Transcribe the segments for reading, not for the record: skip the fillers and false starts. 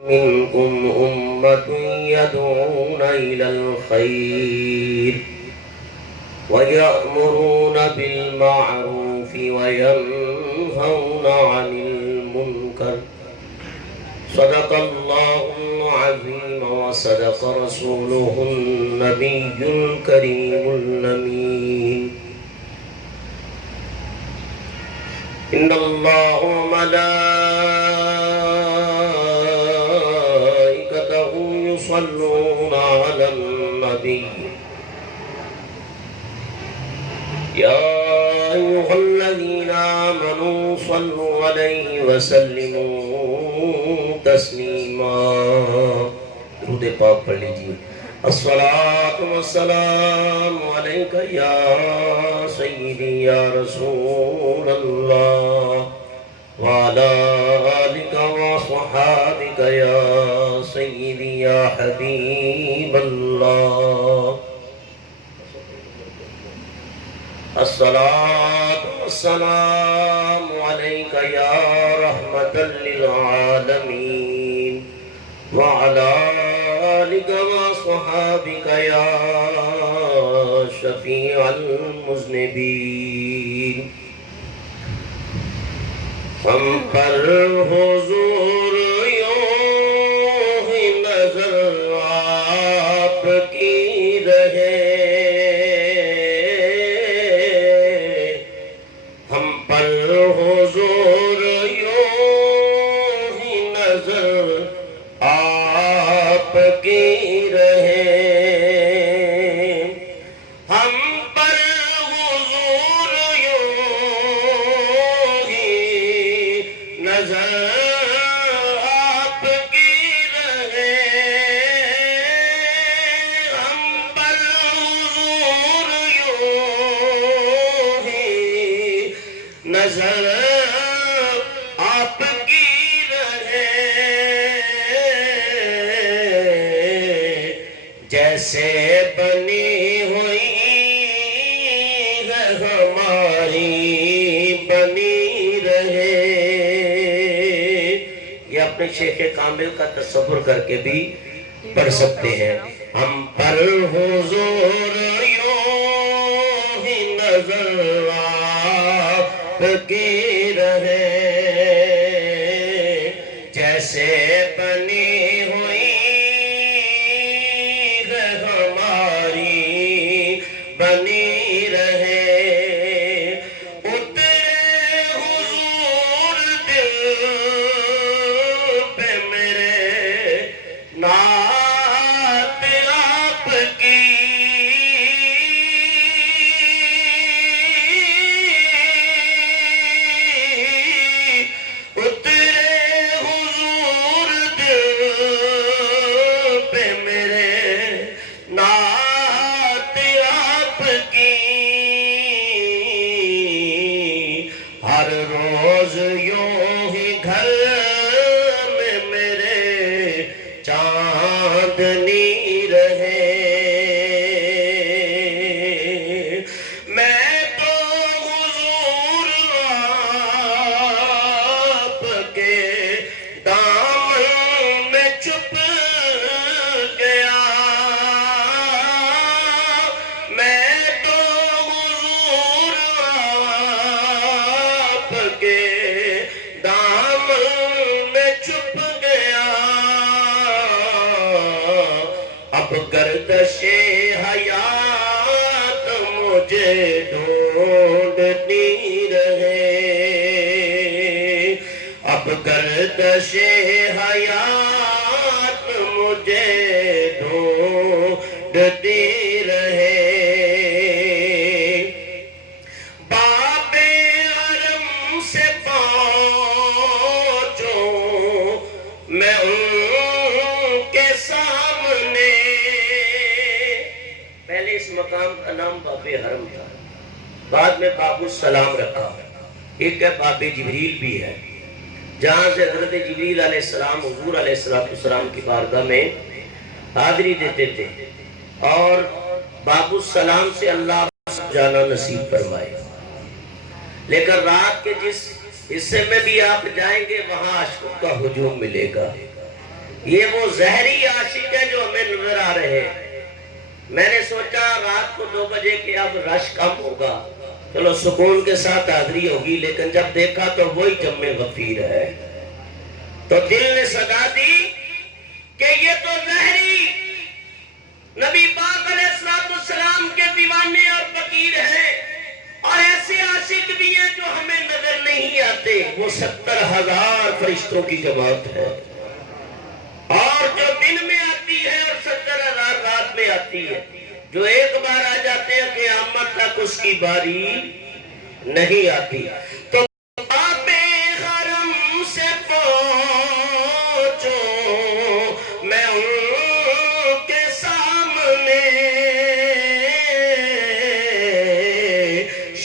منكم أمة يدعون إلى الخير ويأمرون بالمعروف وينهون عن المنكر. صدق الله العظيم وصدق رسوله النبي الكريم الأمين. إن الله وملائكته يصلون على النبي يا أيها الذين آمنوا صلوا عليه وسلموا تسليما. درود پاک پڑھ لیجیے. الصلاة والسلام عليك يا سيدي يا رسول الله وعلى آلك وصحابك يا سيدي يا حبيب الله. الصلاة والسلام عليك يا رحمة للعالمين وعلى آلك وصحابك يا شفيع المذنبين. ہم پر حضور یوں ہی نظر آپ کی رہے، ہم پر حضور یوں ہی نظر آپ کی رہے، ہم پر حضور یوں ہی نظر آپ کی رہے، ہم پر حضور یوں ہی نظر آپ کی رہے، جیسے بنی ہوئی ہے ہماری بنی رہے. یہ اپنے شیخ کامل کا تصور کر کے بھی پڑھ سکتے ہیں. ہم پر حضور یوں ہی نظر آپ کی رہے، جیسے بنی ہوئی ہے ہماری بنی رہے. اترے حضور دل پہ میرے نعت آپ کی، اترے حضور دل پہ میرے نعت آپ کی. ہر روز یوں ہی گھر میں میرے چاندنی رہے. میں تو حضور آپ کے دامن میں چھپ گیا، میں تو حضور آپ کے دامن میں چھپ گیا. اب گردش حیات مجھے ڈھونڈتی رہے، اب گردش حیات مجھے ڈھونڈتی رہے. باب حرم سے پہنچوں میں ان کے سامنے. پہلے اس مقام کا نام باب حرم تھا، بعد میں باب السلام رکھا. ایک ہے باب جبریل بھی ہے، جہاں سے حضرت جبریل علیہ السلام حضور علیہ السلام کی بارگاہ میں حاضری دیتے تھے، اور باب السلام سے اللہ جانا نصیب فرمائے. لیکن رات کے جس حصے میں بھی آپ جائیں گے وہاں عاشقوں کا ہجوم ملے گا. یہ وہ زہری عاشق ہیں جو ہمیں نظر آ رہے ہیں۔ میں نے سوچا رات کو 2 بجے کہ اب رش کم ہوگا، چلو سکون کے ساتھ حاضری ہوگی، لیکن جب دیکھا تو وہی جم غفیر ہے، تو دل نے صدا دی کہ یہ تو زہری نبی پاک علیہ السلام کے دیوانے اور فقیر ہیں، اور ایسے عاشق بھی ہیں جو ہمیں نظر نہیں آتے، وہ 70,000 فرشتوں کی جماعت ہے، اور جو دن میں آتی ہے اور 70,000 رات میں آتی ہے، جو ایک بار آ جاتے ہیں قیامت تک اس کی باری نہیں آتی۔ تو باب حرم سے پہنچو میں ان کے سامنے،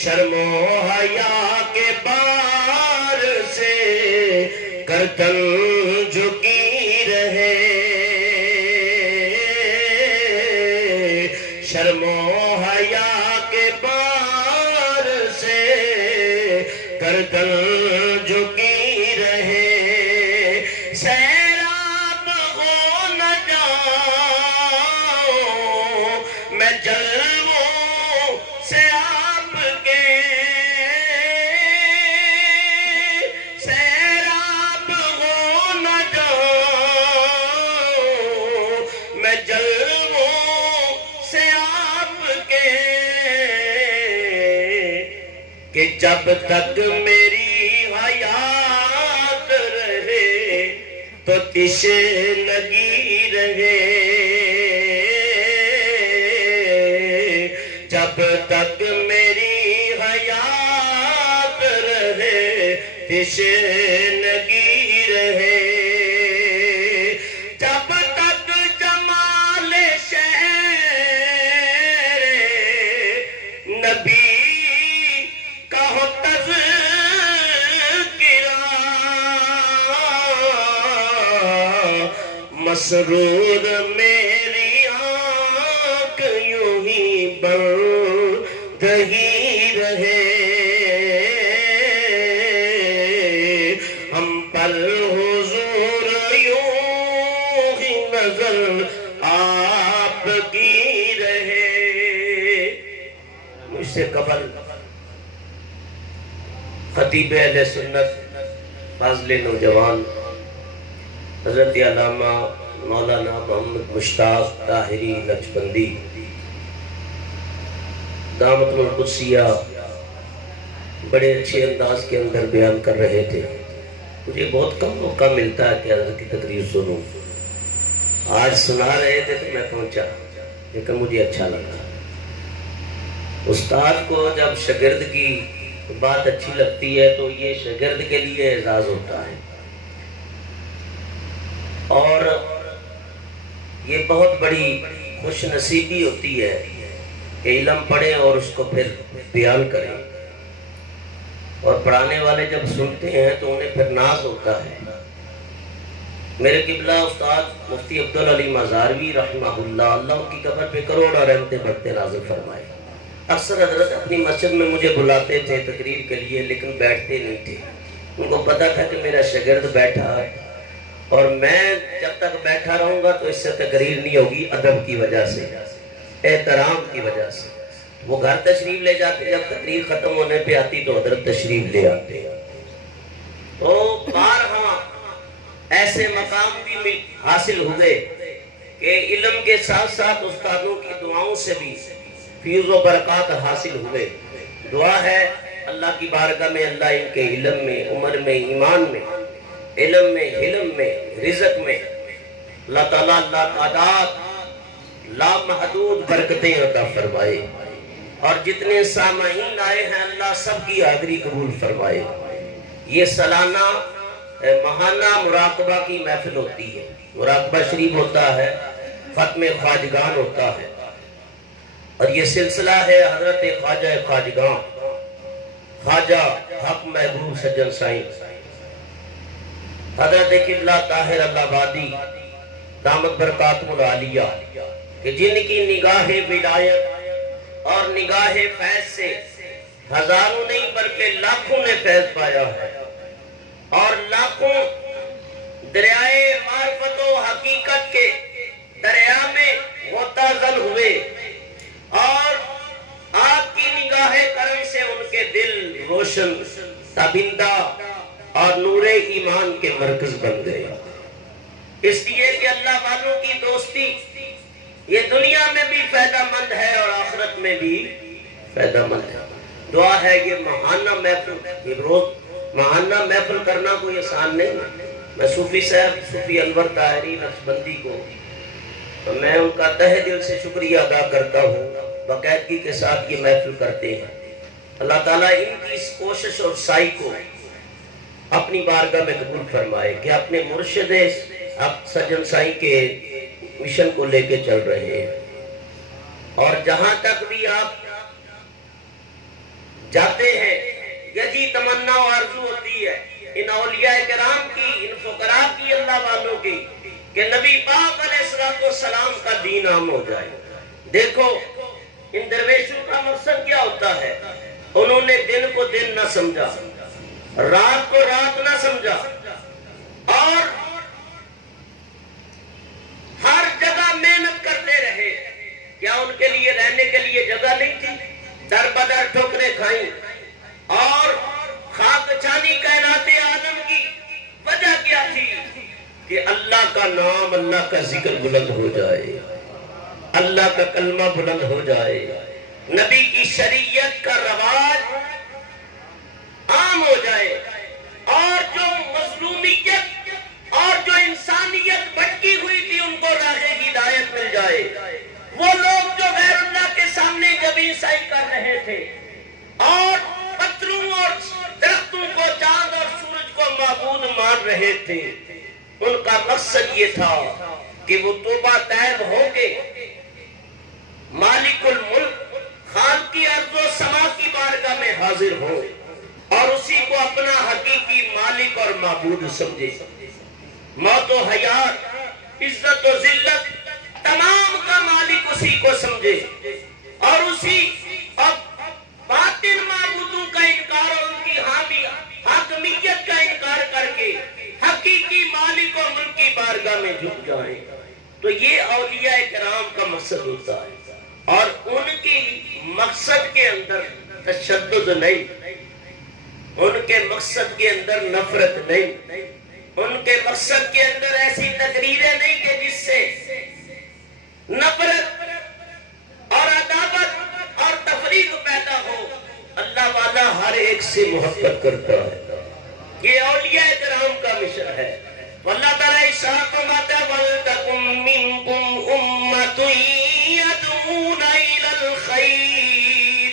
شرم و حیا کے بار سے گردن جھکی رہے، شرم و حیا کے بار سے گردن جھکی رہے، سیراب ہو نہ جاؤ میں جلووں سے آپ کے، سیراب ہو نہ جاؤ میں جلووں سے آپ کے، کہ جب تک میری حیات رہے تو تشنگی رہے، جب تک میری حیات رہے تشنگی رہے، جب تک جمال شہر نبی کا ہو تذکرہ، مسرور میری آنکھ یوں ہی بند ہی رہے، ہم پر حضور یوں ہی نظر آپ کی رہے۔ مجھ سے قبل خطیب اہل سنت فاضل نوجوان حضرت علامہ مولانا محمد مشتاق طاہری نقشبندی دامت القدسیہ بڑے اچھے انداز کے اندر بیان کر رہے تھے۔ مجھے بہت کم موقع ملتا ہے کہ حضرت کی تقریر سنوں، آج سنا رہے تھے تو میں پہنچا، لیکن مجھے اچھا لگا۔ استاد کو جب شاگرد کی بات اچھی لگتی ہے تو یہ شاگرد کے لیے اعزاز ہوتا ہے، اور یہ بہت بڑی خوش نصیبی ہوتی ہے کہ علم پڑھیں اور اس کو پھر بیان کریں، اور پڑھانے والے جب سنتے ہیں تو انہیں پھر ناز ہوتا ہے۔ میرے قبلہ استاد مفتی عبدالعلی مزاروی رحمہ اللہ، اللہ ان کی قبر پہ کروڑوں رحمتیں بڑھتے نازل فرمائے۔ اکثر حضرت اپنی مسجد میں مجھے بلاتے تھے تقریر کے لیے، لیکن بیٹھتے نہیں تھے، ان کو پتا تھا کہ میرا شاگرد بیٹھا ہے، اور میں جب تک بیٹھا رہوں گا تو اس سے تقریر نہیں ہوگی، ادب کی وجہ سے، احترام کی وجہ سے۔ وہ گھر تشریف لے جاتے، جب تقریر ختم ہونے پہ آتی تو حضرت تشریف لے آتے۔ تو بارہا ایسے مقام بھی حاصل ہوئے کہ علم کے ساتھ ساتھ استادوں کی دعاؤں سے بھی فیض و برکات حاصل ہوئے۔ دعا ہے اللہ کی بارگاہ میں اللہ ان کے علم میں، عمر میں، ایمان میں، علم میں، حلم میں، رزق میں اللہ تعالیٰ اللہ تعداد لا محدود برکتیں عطا فرمائے، اور جتنے سامعین آئے ہیں اللہ سب کی حاضری قبول فرمائے۔ یہ سالانہ ماہانہ مراقبہ کی محفل ہوتی ہے، مراقبہ شریف ہوتا ہے، ختم خواجگان ہوتا ہے، اور یہ سلسلہ ہے حضرت خواجہ خواجگان خواجہ حق محبوب سجن سائیں حضرت قبلہ طاہر اللہ آبادی دامت برکاتہ العالیہ، کہ جن کی نگاہ ولایت اور نگاہ فیض سے ہزاروں نہیں بلکہ لاکھوں نے فیض پایا ہے، اور لاکھوں دریائے معرفت و مرکز بن گئے، اس لیے کہ اللہ والوں کی دوستی یہ دنیا میں بھی فائدہ مند ہے اور آخرت میں بھی فائدہ مند ہے۔ دعا ہے یہ ماہانہ محفل، یہ روز ماہانہ محفل کرنا کوئی آسان نہیں۔ میں صوفی صاحب صوفی انور طاہری نقشبندی کو میں ان کا تہہ دل سے شکریہ ادا کرتا ہوں، باقاعدگی کے ساتھ یہ محفل کرتے ہیں۔ اللہ تعالیٰ ان کی اس کوشش اور سعی کو اپنی بارگاہ میں قبول فرمائے کہ اپنے مرشد سجن سائی کے مشن کو لے کے چل رہے ہیں، اور جہاں تک بھی آپ جاتے ہیں یہی تمنا و آرزو ہوتی ہے ان اولیاء کرام کی، ان فقراء کی، اللہ والوں کی، کہ نبی پاک علیہ السلام کا دین عام ہو جائے۔ دیکھو ان درویشوں کا مقصد کیا ہوتا ہے، انہوں نے دن کو دن نہ سمجھا، رات کو رات نہ سمجھا، اور ہر جگہ محنت کرتے رہے۔ کیا ان کے لیے رہنے کے لیے جگہ نہیں تھی؟ در بدر ٹھوکریں کھائیں، اور خاک چانی کائنات عالم کی وجہ کیا تھی؟ کہ اللہ کا نام، اللہ کا ذکر بلند ہو جائے، اللہ کا کلمہ بلند ہو جائے، نبی کی شریعت کا رواج عام ہو جائے، اور جو مظلومیت اور جو انسانیت بھٹکی ہوئی تھی ان کو راہ ہدایت مل جائے۔ وہ لوگ جو غیر اللہ کے سامنے جبیں سائی کر رہے تھے اور پتھروں اور درختوں کو، چاند اور سورج کو معبود مان رہے تھے، ان کا مقصد یہ تھا کہ وہ توبہ طیب ہو کے مالک الملک، خالق ارض و سما کی بارگاہ میں حاضر ہو اور اسی کو اپنا حقیقی مالک اور معبود سمجھے۔ موت و حیات، عزت و ذلت، تمام کا مالک اسی کو سمجھے، اور اسی اور باطن معبودوں کا انکار اور ان کی حاکمیت کا انکار کر کے حقیقی مالک اور ملک کی بارگاہ میں جھک جائیں۔ تو یہ اولیاء کرام کا مقصد ہوتا ہے، اور ان کی مقصد کے اندر تشدد نہیں، ان کے مقصد کے اندر نفرت نہیں، ان کے مقصد کے اندر ایسی تقریریں نہیں کہ جس سے نفرت اور عداوت اور تفریق پیدا ہو۔ اللہ والا ہر ایک سے محبت کرتا ہے، یہ اولیاء کرام کا مشن ہے۔ اللہ تعالیٰ ارشاد فرماتا ہے وَلْتَكُن مِّنكُمْ أُمَّةٌ يَدْعُونَ إِلَى الْخَيْرِ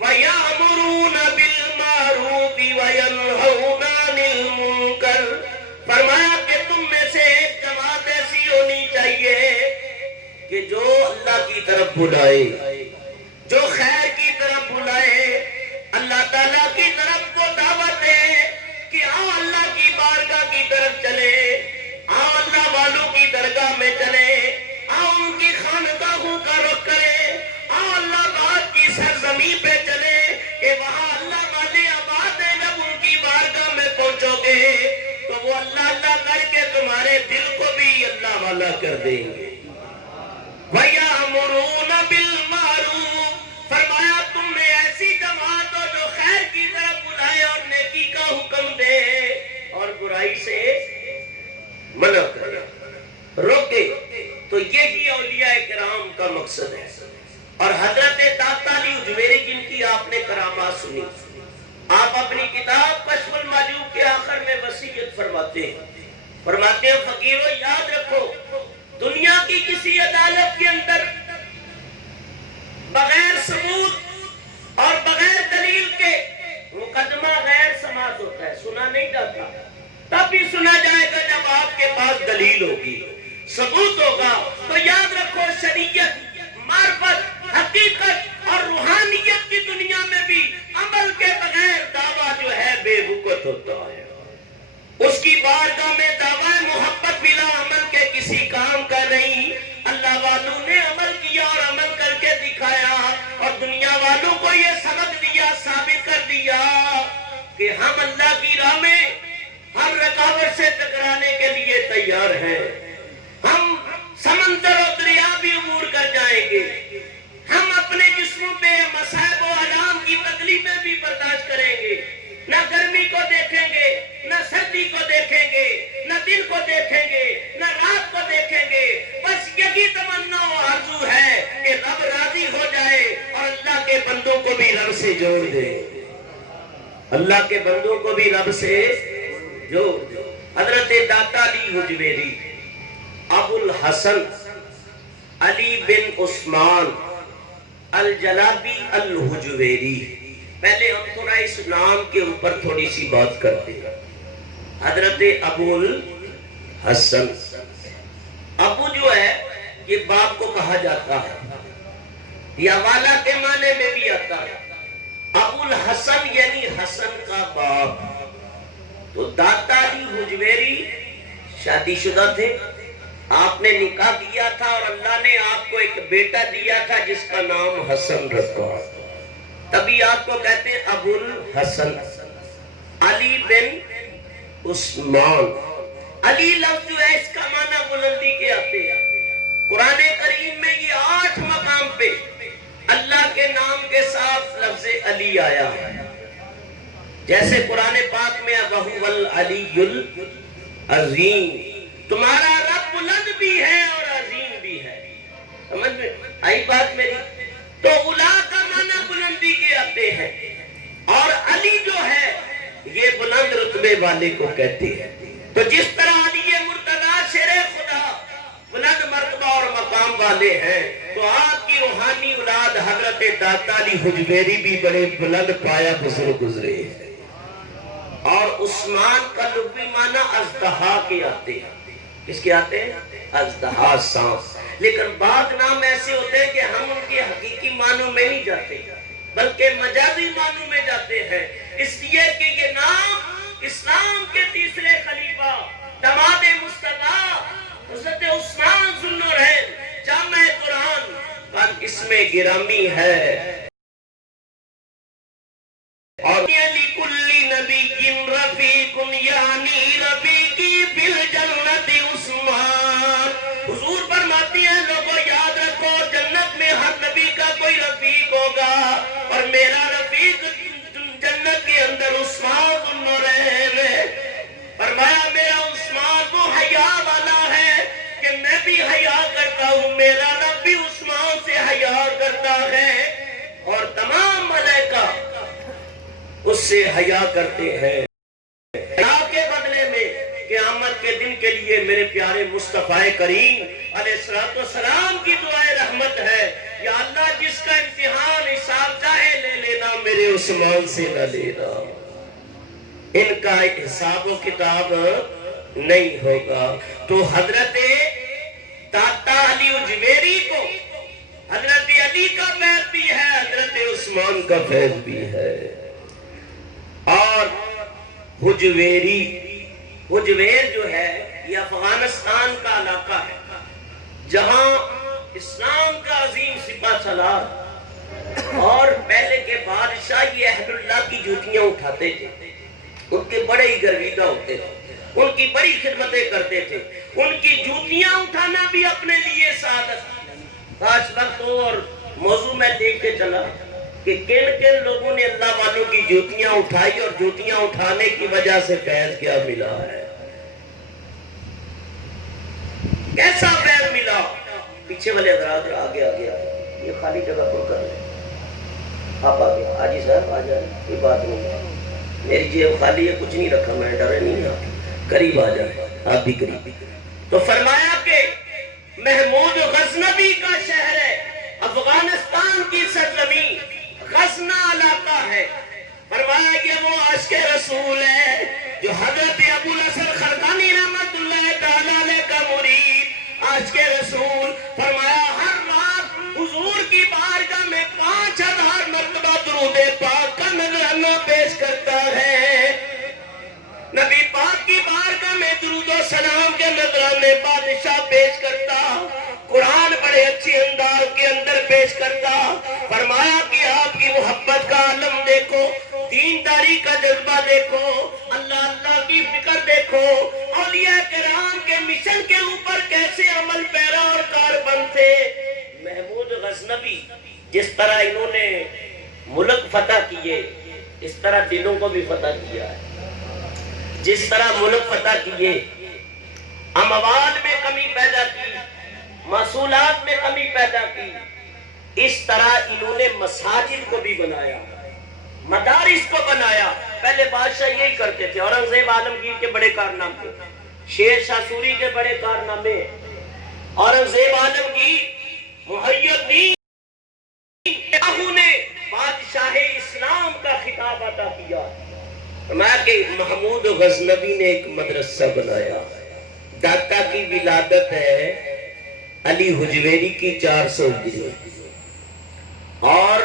وَيَأْمُرُونَ بِالْمَعْرُوفِ وَيَنْهَوْنَ عَنِ الْمُنكَرِ۔ فرمایا کہ تم میں سے ایک جماعت ایسی ہونی چاہیے کہ جو اللہ کی طرف بلائے، جو خیر کی طرف بلائے، اللہ تعالیٰ کی طرف کو دعوت دے کہ آؤ اللہ کی بارگاہ کی طرف چلے، آؤ اللہ والوں کی درگاہ میں چلے، آؤ ان کی خانقاہوں کا رخ کرے، آؤ اللہ بات کی سرزمین پہ چلے کہ وہاں اللہ والے آباد ہیں۔ جب ان کی بارگاہ میں پہنچو گے تو وہ اللہ اللہ کر کے تمہارے دل کو بھی اللہ والا کر دیں گے۔ وَيَأْمُرُونَ بِالْمَعْرُوفِ، فرمایا تم میں ایسی جماعت ہو جو خیر کی طرف بلائے اور نیکی کا حکم دے اور برائی سے منع کرے، روکے۔ تو یہی اولیاء کرام کا مقصد ہے۔ اور حضرت داتا علی اجمیری جن کی آپ نے کرامات سنی، آپ اپنی کتاب کشف المعجوب کے آخر میں وصیت فرماتے ہیں فقیروں یاد رکھو، دنیا کی کسی عدالت کے اندر بغیر ثبوت اور بغیر دلیل کے مقدمہ غیر سماعت ہوتا ہے، سنا نہیں جاتا۔ تب بھی سنا جائے گا جب آپ کے پاس دلیل ہوگی، ثبوت ہوگا۔ تو یاد رکھو شریعت، معرفت، حقیقت اور روحانیت کی دنیا میں بھی عمل کے بغیر دعویٰ جو ہے بے وقت ہوتا ہے۔ اس کی بارگاہ میں دعویٰ محبت بلا عمل کے کسی کام کا نہیں۔ اللہ والوں نے عمل کیا اور عمل کر کے دکھایا، اور دنیا والوں کو یہ سبق دیا، ثابت کر دیا کہ ہم اللہ کی راہ میں ہر رکاوٹ سے ٹکرانے کے لیے تیار ہیں۔ ہم سمندر و دریا بھی عبور کر جائیں گے، ہم اپنے جسموں پہ مصائب و آلام کی تکلیفیں بھی برداشت کریں گے، نہ گرمی کو دیکھیں گے، نہ سردی کو دیکھیں گے، اللہ کے بندوں کو بھی رب سے جوڑ دو۔ حضرت داتا علی حجویری ابو الحسن علی بن عثمان الجلابی الحجویری، پہلے ہم تھوڑا اس نام کے اوپر تھوڑی سی بات کرتے ہیں۔ حضرت ابو الحسن، ابو جو ہے یہ باپ کو کہا جاتا ہے، یا والا کے معنی میں بھی آتا ہے۔ ابو الحسن یعنی حسن کا باپ۔ تو داتا علی حجویری شادی شدہ تھے، آپ نے نکاح کیا تھا اور اللہ نے آپ کو ایک بیٹا دیا تھا جس کا نام حسن رکھا، تبھی آپ کو کہتے ہیں ابو الحسن علی بن عثمان۔ علی لفظ جو ہے اس کا معنی بلندی کے آتے ہیں۔ قرآن کریم میں یہ 8 مقام پہ اللہ کے نام کے ساتھ لفظ علی آیا ہے، جیسے قرآن پاک میں وَهُوَ الْعَلِيُّ الْعَظِيمُ، تمہارا رب بلند بھی ہے اور عظیم بھی ہے۔ سمجھ میں آئی بات میری؟ تو الا کا معنی بلندی کے آتے ہیں، اور علی جو ہے یہ بلند رتبے والے کو کہتے ہیں۔ تو جس طرح علی مرتضیٰ شیر خدا بلند مرتبہ اور مقام والے ہیں، تو آپ کی روحانی اولاد حضرت داتا علی حجویری بھی بڑے بلند پایا بزرگ گزرے ہیں۔ اور عثمان کا لغوی معنی اژدہا کے آتے ہیں۔ کس کے آتے ہیں؟ اژدہا، سانپ۔ لیکن بعض نام ایسے ہوتے ہیں کہ ہم ان کے حقیقی معنوں میں نہیں جاتے بلکہ مجازی معنوں میں جاتے ہیں، اس لیے کہ یہ نام اسلام کے تیسرے خلیفہ داماد مصطفیٰ حضرت عثمان ذو النورین جامع قرآن کا اسم گرامی ہے۔ اور لِكُلِّ نَبِيٍّ رَفِيقٌ یعنی رفیقی فی الجنت عثمان۔ حضور فرماتے ہیں لوگوں یاد رکھو جنت میں ہر نبی کا کوئی رفیق ہوگا، اور میرا رفیق جنت کے اندر عثمان ذو النورین ہے۔ فرمایا میرا عثمان وہ حیا والا ہے کہ میں بھی حیا کرتا ہوں، میرا رب بھی عثمان سے حیا کرتا ہے، اور تمام ملائکہ اس سے حیا کرتے ہیں۔ حیا کے بدلے میں قیامت کے دن کے لیے میرے پیارے مصطفیٰ کریم علیہ السلام کی دعائے رحمت ہے، یا اللہ جس کا امتحان حساب چاہے لے لینا، میرے عثمان سے نہ لینا، ان کا حساب و کتاب نہیں ہوگا۔ تو حضرت داتا علی حجویری کو حضرت علی کا فیض بھی ہے، حضرت عثمان کا فیض بھی ہے۔ اور حجویر جو ہے یہ افغانستان کا علاقہ ہے جہاں اسلام کا عظیم سپاہ سالار اور پہلے کے بادشاہ یہ عہد اللہ کی جوتیاں اٹھاتے تھے، ان کے بڑے ہی گرویدہ ہوتے تھے، ان کی بڑی خدمتیں کرتے تھے، ان کی جوتیاں اٹھانا بھی اپنے لیے سعادت۔ آج وقت اور موضوع میں دیکھ کے چلا کہ کن کن لوگوں نے اللہ والوں کی جوتیاں اٹھائی، اور جوتیاں اٹھانے کی وجہ سے فیض کیا ملا ہے، کیسا فیض ملا۔ پیچھے والے حضرات آگے یہ خالی جگہ پر کر لیں، آپ آگے حاجی صاحب آ جائیں، کوئی بات نہیں، میری جیب خالی ہے، کچھ نہیں رکھا میں، ڈرے نہیں، آپ قریب آ جائیں، آپ بھی قریب۔ تو فرمایا کہ محمود غزنوی کا شہر ہے، افغانستان کی سرزمین غزنہ علاقہ ہے۔ فرمایا کہ وہ عاشق رسول ہے جو حضرت ابو الحسن خرقانی رحمت اللہ تعالیٰ علیہ کا مرید عاشق رسول۔ فرمایا ہر رات حضور کی بارگاہ میں 5000 مرتبہ درود پاک کا نذرانہ پیش کرتا ہے۔ نبی پاک کی بارگاہ میں درود و سلام کے نذرانے بادشاہ پیش کرتا، قرآن بڑے اچھے انداز کے اندر پیش کرتا۔ فرمایا کہ آپ کی محبت کا عالم دیکھو، دینداری کا جذبہ دیکھو، اللہ اللہ کی فکر دیکھو، اولیاء کرام کے مشن کے اوپر کیسے عمل پیرا اور کاربند تھے۔ محمود غزنوی جس طرح انہوں نے ملک فتح کیے، اس طرح دلوں کو بھی فتح کیا ہے۔ جس طرح ملک فتح کیے، اموال میں کمی پیدا کی، محصولات میں کمی پیدا کی، اس طرح انہوں نے مساجد کو بھی بنایا، مدارس کو بنایا، پہلے بادشاہ یہی کرتے تھے. اورنگزیب عالمگیر کے بڑے کارنامے, شیر شاہ سوری کے بڑے کارنامے, اورنگزیب عالمگیر, محی الدین نے بادشاہ اسلام کا خطاب عطا کیا. فرمایا کہ محمود غزنوی نے ایک مدرسہ بنایا. داتا کی ولادت ہے علی حجویری کی 400 ہجری, اور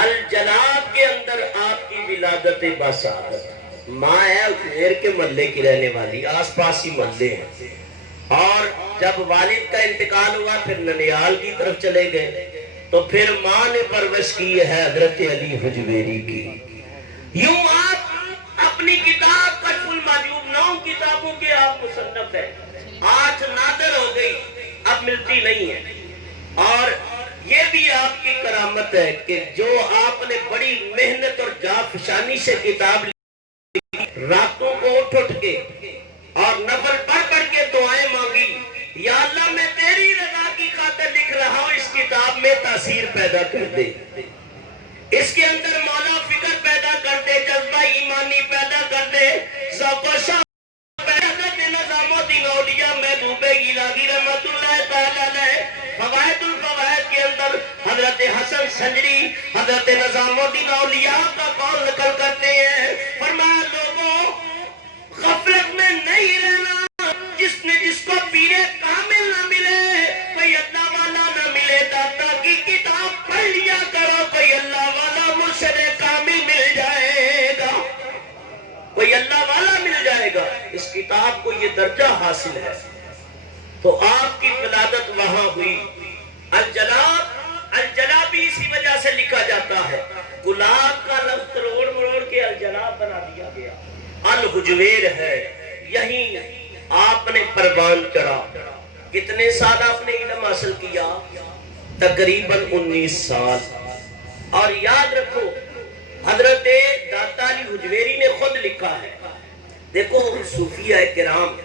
الجلاب کے اندر آپ کی ولادت باسعادت. ماں ہے اجمیر کے محلے کی رہنے والی, آس پاس ہی محلے ہیں, اور جب والد کا انتقال ہوا پھر ننیال کی طرف چلے گئے, تو پھر ماں نے پرورش کی ہے حضرت علی حجویری کی. یوں آپ اپنی کتاب کشف المحجوب 9 کتابوں کے آپ مصنف ہیں, 8 نادر ہو گئی, اب ملتی نہیں ہے. اور یہ بھی آپ کی کرامت ہے کہ جو آپ نے بڑی محنت اور جافشانی سے کتاب لکھی, راتوں کو اٹھ کے اور نفل پڑھ کے دعائیں مانگی, یا اللہ میں تیری رضا کی خاطر لکھ رہا ہوں, اس کتاب میں تاثیر پیدا کر دے, اس کے اندر مولا فکر پیدا کر دے, جذبہ ایمانی پیدا کر دے, ذوق و شوق پیدا دے. نظام الدین اولیاء محبوب الہی رحمت اللہ تعالی علیہ فوائد الفوائد کے اندر حضرت حسن سنجری حضرت نظام الدین اولیاء کا قول نقل کرتے ہیں. فرمایا لوگوں غفلت میں نہیں رہنا, جس کو پیر کامل نہ ملے, کوئی اللہ والا نہ ملے, داتا کی کتاب پڑھ لیا کرو, کوئی اللہ والا مرشد کامل مل جائے گا, کوئی اللہ والا مل جائے گا. اس کتاب کو یہ درجہ حاصل ہے. تو آپ کی ولادت وہاں ہوئی. الجلاب بھی اسی وجہ سے لکھا جاتا ہے, گلاب کا لفظ تروڑ مروڑ کے الجلاب بنا دیا گیا. الحجویر ہے, یہیں آپ نے پروان چڑھا. کتنے سال آپ نے علم حاصل کیا؟ تقریباً 19 سال. اور یاد رکھو حضرت داتا علی حجویری نے خود لکھا ہے. دیکھو صوفیہ کرام,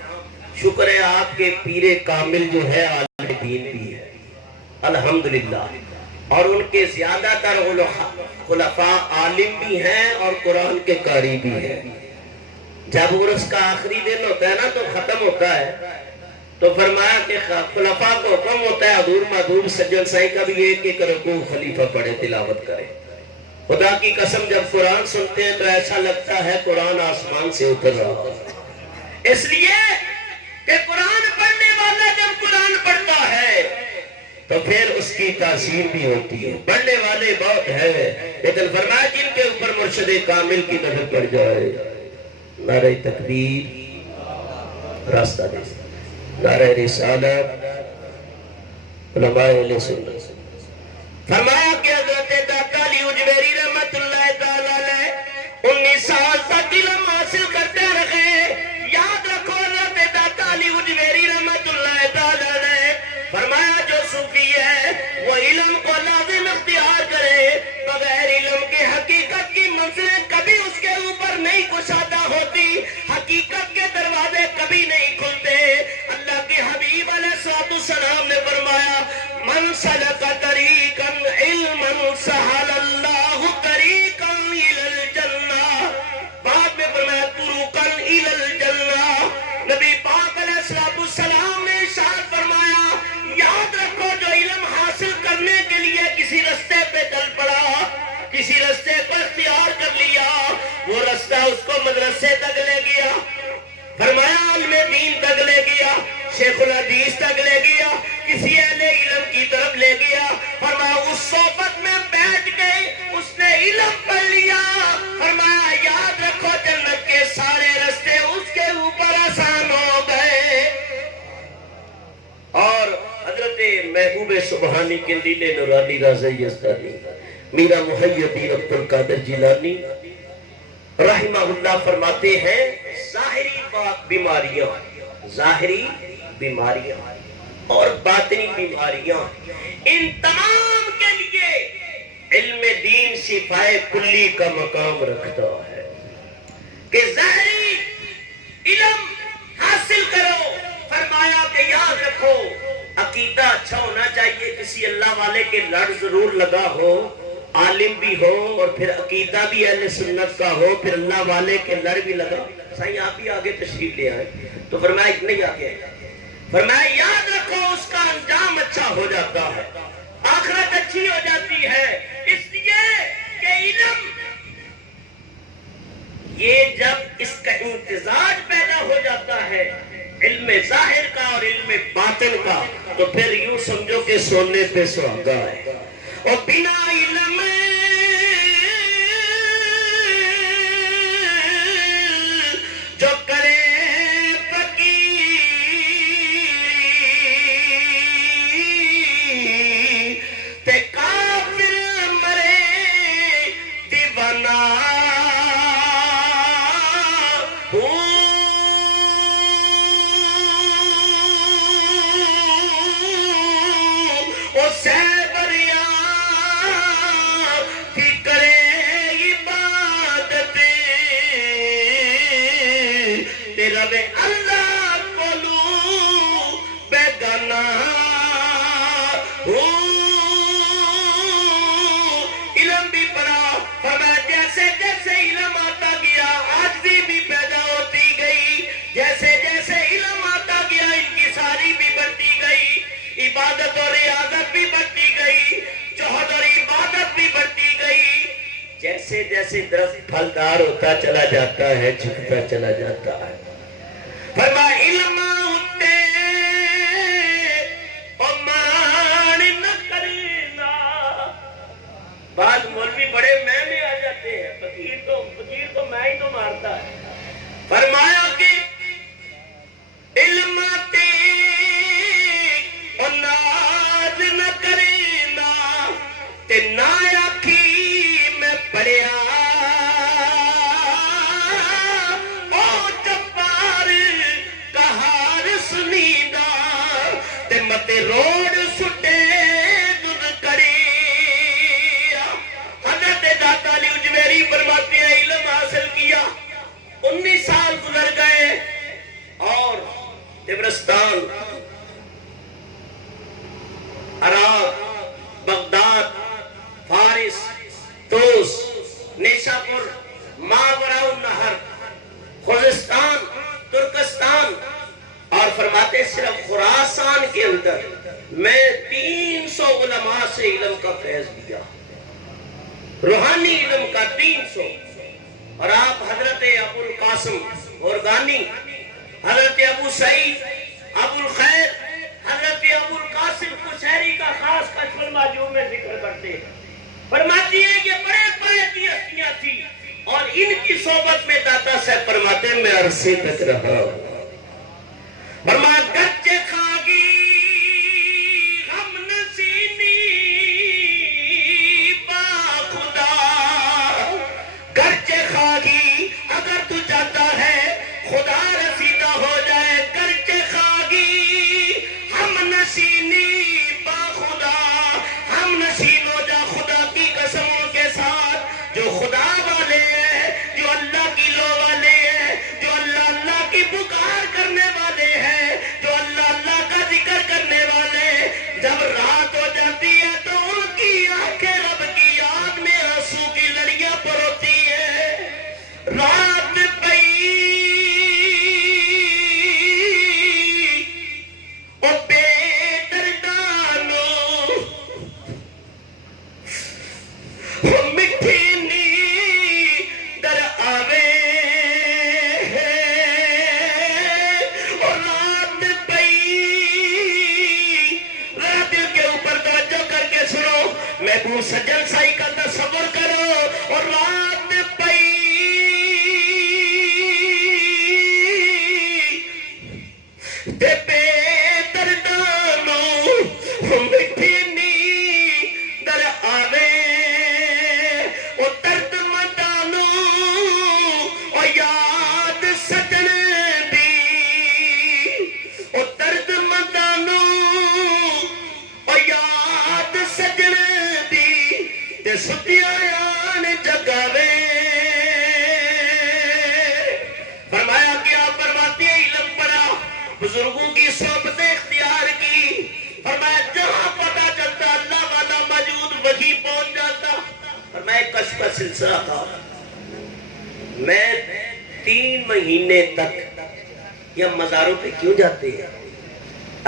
شکر ہے آپ کے پیر کامل جو ہے عالم دین بھی ہے الحمدللہ, اور ان کے زیادہ تر خلفاء عالم بھی ہیں اور قرآن کے قاری بھی ہیں. جب عرس کا آخری دن ہوتا ہے نا تو ختم ہوتا ہے, تو فرمایا کہ خلفاء کو حکم ہوتا ہے حضور محبوب سجن سائی کا بھی ایک رکوع خلیفہ پڑھے, تلاوت کرے. خدا کی قسم جب قرآن سنتے ہیں تو ایسا لگتا ہے قرآن آسمان سے اتر رہا ہے. اس لیے کہ قرآن پڑھنے والا جب قرآن پڑھتا ہے تو پھر اس کی تاثیر بھی ہوتی ہے. پڑھنے والے بہت ہے, لیکن فرمایا جن کے اوپر مرشد کامل کی نظر پڑ جائے, نعرہ تکبیر, راستہ دے, نعرہ رسالت, علماء اہل سنت. فرمایا کہ حضرت داتا علی حجویری رحمت اللہ تعالی علیہ 19 سال تک علم حاصل کرتے رہے. یاد رکھو حضرت داتا علی حجویری رحمت اللہ تعالی علیہ فرمایا جو صوفی ہے وہ علم کو لازم اختیار کرے, بغیر علم کے حقیقت کی منزلیں کبھی اس کے اوپر نہیں کشادہ ہوتی, حقیقت کے دروازے کبھی نہیں کھلتے. اللہ کے حبیب علیہ السلام نے فرمایا من سلک طریقا علما سہل اللہ طریقا الی الجنہ. بعد میں فرمایا طرقا الی الجنہ. نبی پاک علیہ السلام نے ارشاد فرمایا یاد رکھو جو علم حاصل کرنے کے لیے کسی رستے پہ چل پڑا, کسی رستے کو اختیار کر لیا, وہ رستہ اس کو مدرسے تک لے گیا, فرمایا علم دین تک لے گیا, شیخ الحدیث تک لے گیا, کسی اہل علم کی طرف لے گیا. فرمایا اس صحبت میں بیٹھ گئے, اس نے علم پڑھ لیا. فرمایا یاد رکھو جنت کے سارے رستے اس کے اوپر آسان ہو گئے. اور حضرت محبوب سبحانی قندیل نورانی رضی یزدانی میرا محی الدین عبد القادر جیلانی رحمہ اللہ فرماتے ہیں ظاہری بیماریاں, ظاہری بیماریاں اور باطنی بیماریاں, ان تمام کے لیے علم دین شفائے کلی کا مقام رکھتا ہے کہ ظاہری علم حاصل کرو. فرمایا کہ یاد رکھو عقیدہ اچھا ہونا چاہیے, کسی اللہ والے کے لڑ ضرور لگا ہو, عالم بھی ہو اور پھر عقیدہ بھی اہل سنت کا ہو، پھر اللہ والے کے لڑ بھی لگا. سائیں آپ ہی آگے تشریف لے آئے. تو فرمایا اتنے ہی آگے، فرمایا یاد رکھو اس کا انجام اچھا ہو جاتا ہے، آخرت اچھی ہو جاتی ہے، اس لیے کہ علم یہ جب اس کا امتزاج پیدا ہو جاتا ہے، علم ظاہر کا اور علم باطن کا، تو پھر یوں سمجھو کہ سونے پہ سہاگا ہے. اور بنا علم جو کرے فقیری تے کافر مرے دیوانہ رب اللہ کولو بیگانہ علم بھی پڑھا. فرمایا جیسے جیسے علم آتا گیا عاجزی بھی پیدا ہوتی گئی، جیسے جیسے علم آتا گیا انکساری بھی بڑھتی گئی، عبادت اور ریاضت بھی بڑھتی گئی، جوہد اور عبادت بھی بڑھتی گئی. جیسے جیسے درخت پھلدار ہوتا چلا جاتا ہے، جھکتا چلا جاتا ہے. فرمایا علم ہوتے اور مان نہ کرنا. بعض مولوی بڑے میں میں آ جاتے ہیں، فقیر تو میں ہی تو مارتا ہے. فرمایا کہ علم تے اور ناز نہ کرنا تے نہ آکھی میں پڑھیا متے روڈ سٹے دودھ کری. حضرت داتا علی اجمیری فرماتے ہیں علم حاصل کیا، 19 سال گزر گئے اور طبرستان، عراق، بغداد، فارس، توس، نیشاپور، ماوراء النہر، خوزستان، ترکستان، اور فرماتے صرف خراسان کے اندر میں 300 علماء سے علم کا فیض دیا، روحانی علم کا 300. اور آپ حضرت ابو القاسم اورگانی، حضرت ابو سعید، ابو الخیر، حضرت ابو القاسم قشیری کا خاص کشف المعجوب میں ذکر کرتے ہیں. فرماتی ہیں یہ بڑے بڑے کی ہستیاں تھی اور ان کی صحبت میں داتا صاحب فرماتے ہیں میں عرصے تک رہا. فرمایا گچے کھاگی غم نسینی با خدا، گرچے کھاگی اگر تو چاہتا ہے خدا رسیدہ ہو جائے، گرچے کھاگی ہم نشینی با خدا، ہم نشین ہو جا خدا کی قسموں کے ساتھ. جو خدا والے ہیں، جو اللہ کی لو والے ہیں، جو اللہ اللہ کی پکار کرنے والے ہیں، جو اللہ اللہ کا ذکر کرنے والے، جب رات ہو جاتی ہے تو ان کی آنکھیں رب کی یاد میں آنسو کی لڑیاں پروتی ہیں. رات پئی او بے دردانو مٹھی نیندر آوے، اور رات پئی رات دل کے اوپر توجہ کر کے سنو، محبوب سجن سائی کا تصور کرو. اور رات پئی تے بے دردانو مٹھی نیندر آوے، او درد مندانو او یاد سجن دی، او درد مندانو او یاد سجن دی تے ستیاں آن جگاوے. فرمایا کیا فرماتے ہیں علم پڑھا، بزرگوں کی صحبت اختیار کی. فرمایا جہاں پتہ چلتا اللہ والا موجود وہیں پہنچ جاتا. فرمایا کشف کا سلسلہ تھا، میں 3 مہینے تک یا مزاروں پہ کیوں جاتے ہیں،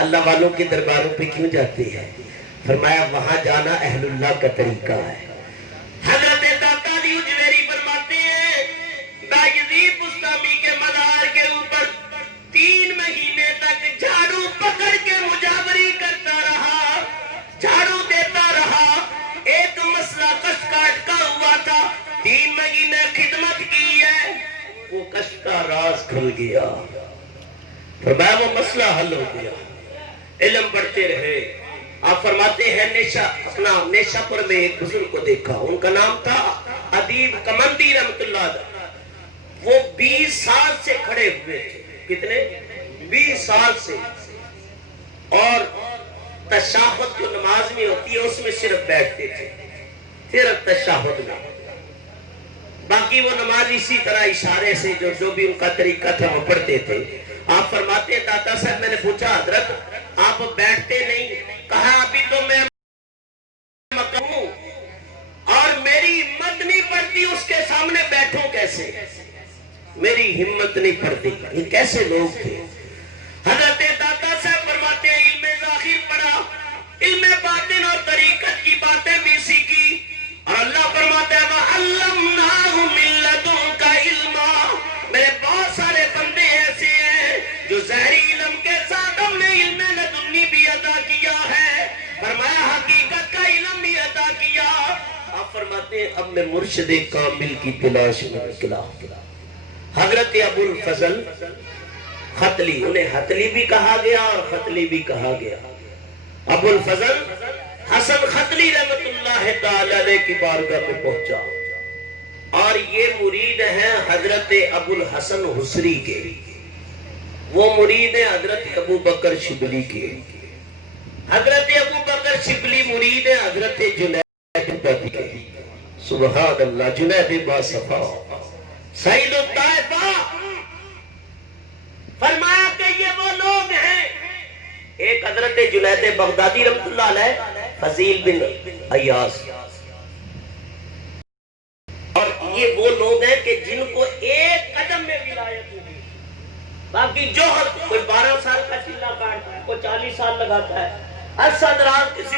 اللہ والوں کے درباروں پہ کیوں جاتے ہیں؟ فرمایا وہاں جانا اہل اللہ کا طریقہ ہے۔ حضرت داتا علی اجویری فرماتے ہیں بایزید بستامی کے مزار کے اوپر 3 مہینے تک جھاڑو پکڑ کے مجاوری کرتا رہا، جھاڑو دیتا رہا۔ ایک مسئلہ کشف کا اٹکا ہوا تھا، 3 مہینے خدمت کی ہے، وہ کشف کا راز کھل گیا، فرمایا وہ مسئلہ حل ہو گیا۔ علم بڑھتے رہے۔ آپ فرماتے ہیں نیشا پور میں ایک بزرگ کو دیکھا، ان کا نام تھا ادیب کمندی رحمت اللہ علیہ۔ وہ 20 سال سے کھڑے ہوئے تھے، کتنے؟ 20 سال سے، اور تشہد جو نماز میں ہوتی ہے اس میں صرف بیٹھتے تھے، صرف تشہد میں، باقی وہ نماز اسی طرح اشارے سے جو بھی ان کا طریقہ تھا وہ پڑھتے تھے۔ آپ فرماتے ہیں داتا صاحب میں نے پوچھا حضرت آپ بیٹھتے نہیں؟ کہا ابھی تو میں مکہ ہوں اور میری ہمت نہیں پڑتی اس کے سامنے بیٹھوں کیسے، میری ہمت نہیں پڑتی۔ یہ کیسے لوگ تھے؟ حضرت داتا صاحب فرماتے ہیں علم ظاہر پڑھا، علم باطن اور طریقت کی باتیں بھی سیکھی، اور اللہ فرماتا ہے وَعَلَّمْنَاهُ مِن لَّدُنْكَ عِلْمًا۔ میرے بہت سارے بندے ایسے ہیں جو ظاہری علم کے ساتھ ہم نے علم لدنی بھی عطا کیا ہے، فرمایا حقیقت کا علم بھی عطا کیا۔ آپ فرماتے ہیں اب میں مرشد کامل کی تلاش میں نکلا۔ حضرت ابو الفضل ختلی، انہیں ختلی بھی کہا گیا اور ختلی بھی کہا گیا، ابو الفضل حسن ختلی رحمت اللہ تعالی علیہ کی بارگاہ میں پہنچا، اور یہ مرید ہیں حضرت ابو الحسن حسری کے، وہ مرید ہیں حضرت ابو بکر شبلی کے۔ حضرت ابو بکر شبلی مرید ہیں حضرت جنید بغدادی کے۔ سبحان اللہ، جنید باصفا سعید الطائفہ، فرمایا کہ یہ وہ لوگ ہیں، ایک حضرت جنید بغدادی رحمت اللہ علیہ، فضیل بن عیاض، اور یہ وہ لوگ ہیں کہ جن کو ایک قدم میں ولایت ہوئی، باقی جو کوئی 12 سال کا چلہ کاٹتا ہے، کوئی 40 سال لگاتا ہے۔ اسد راز کسی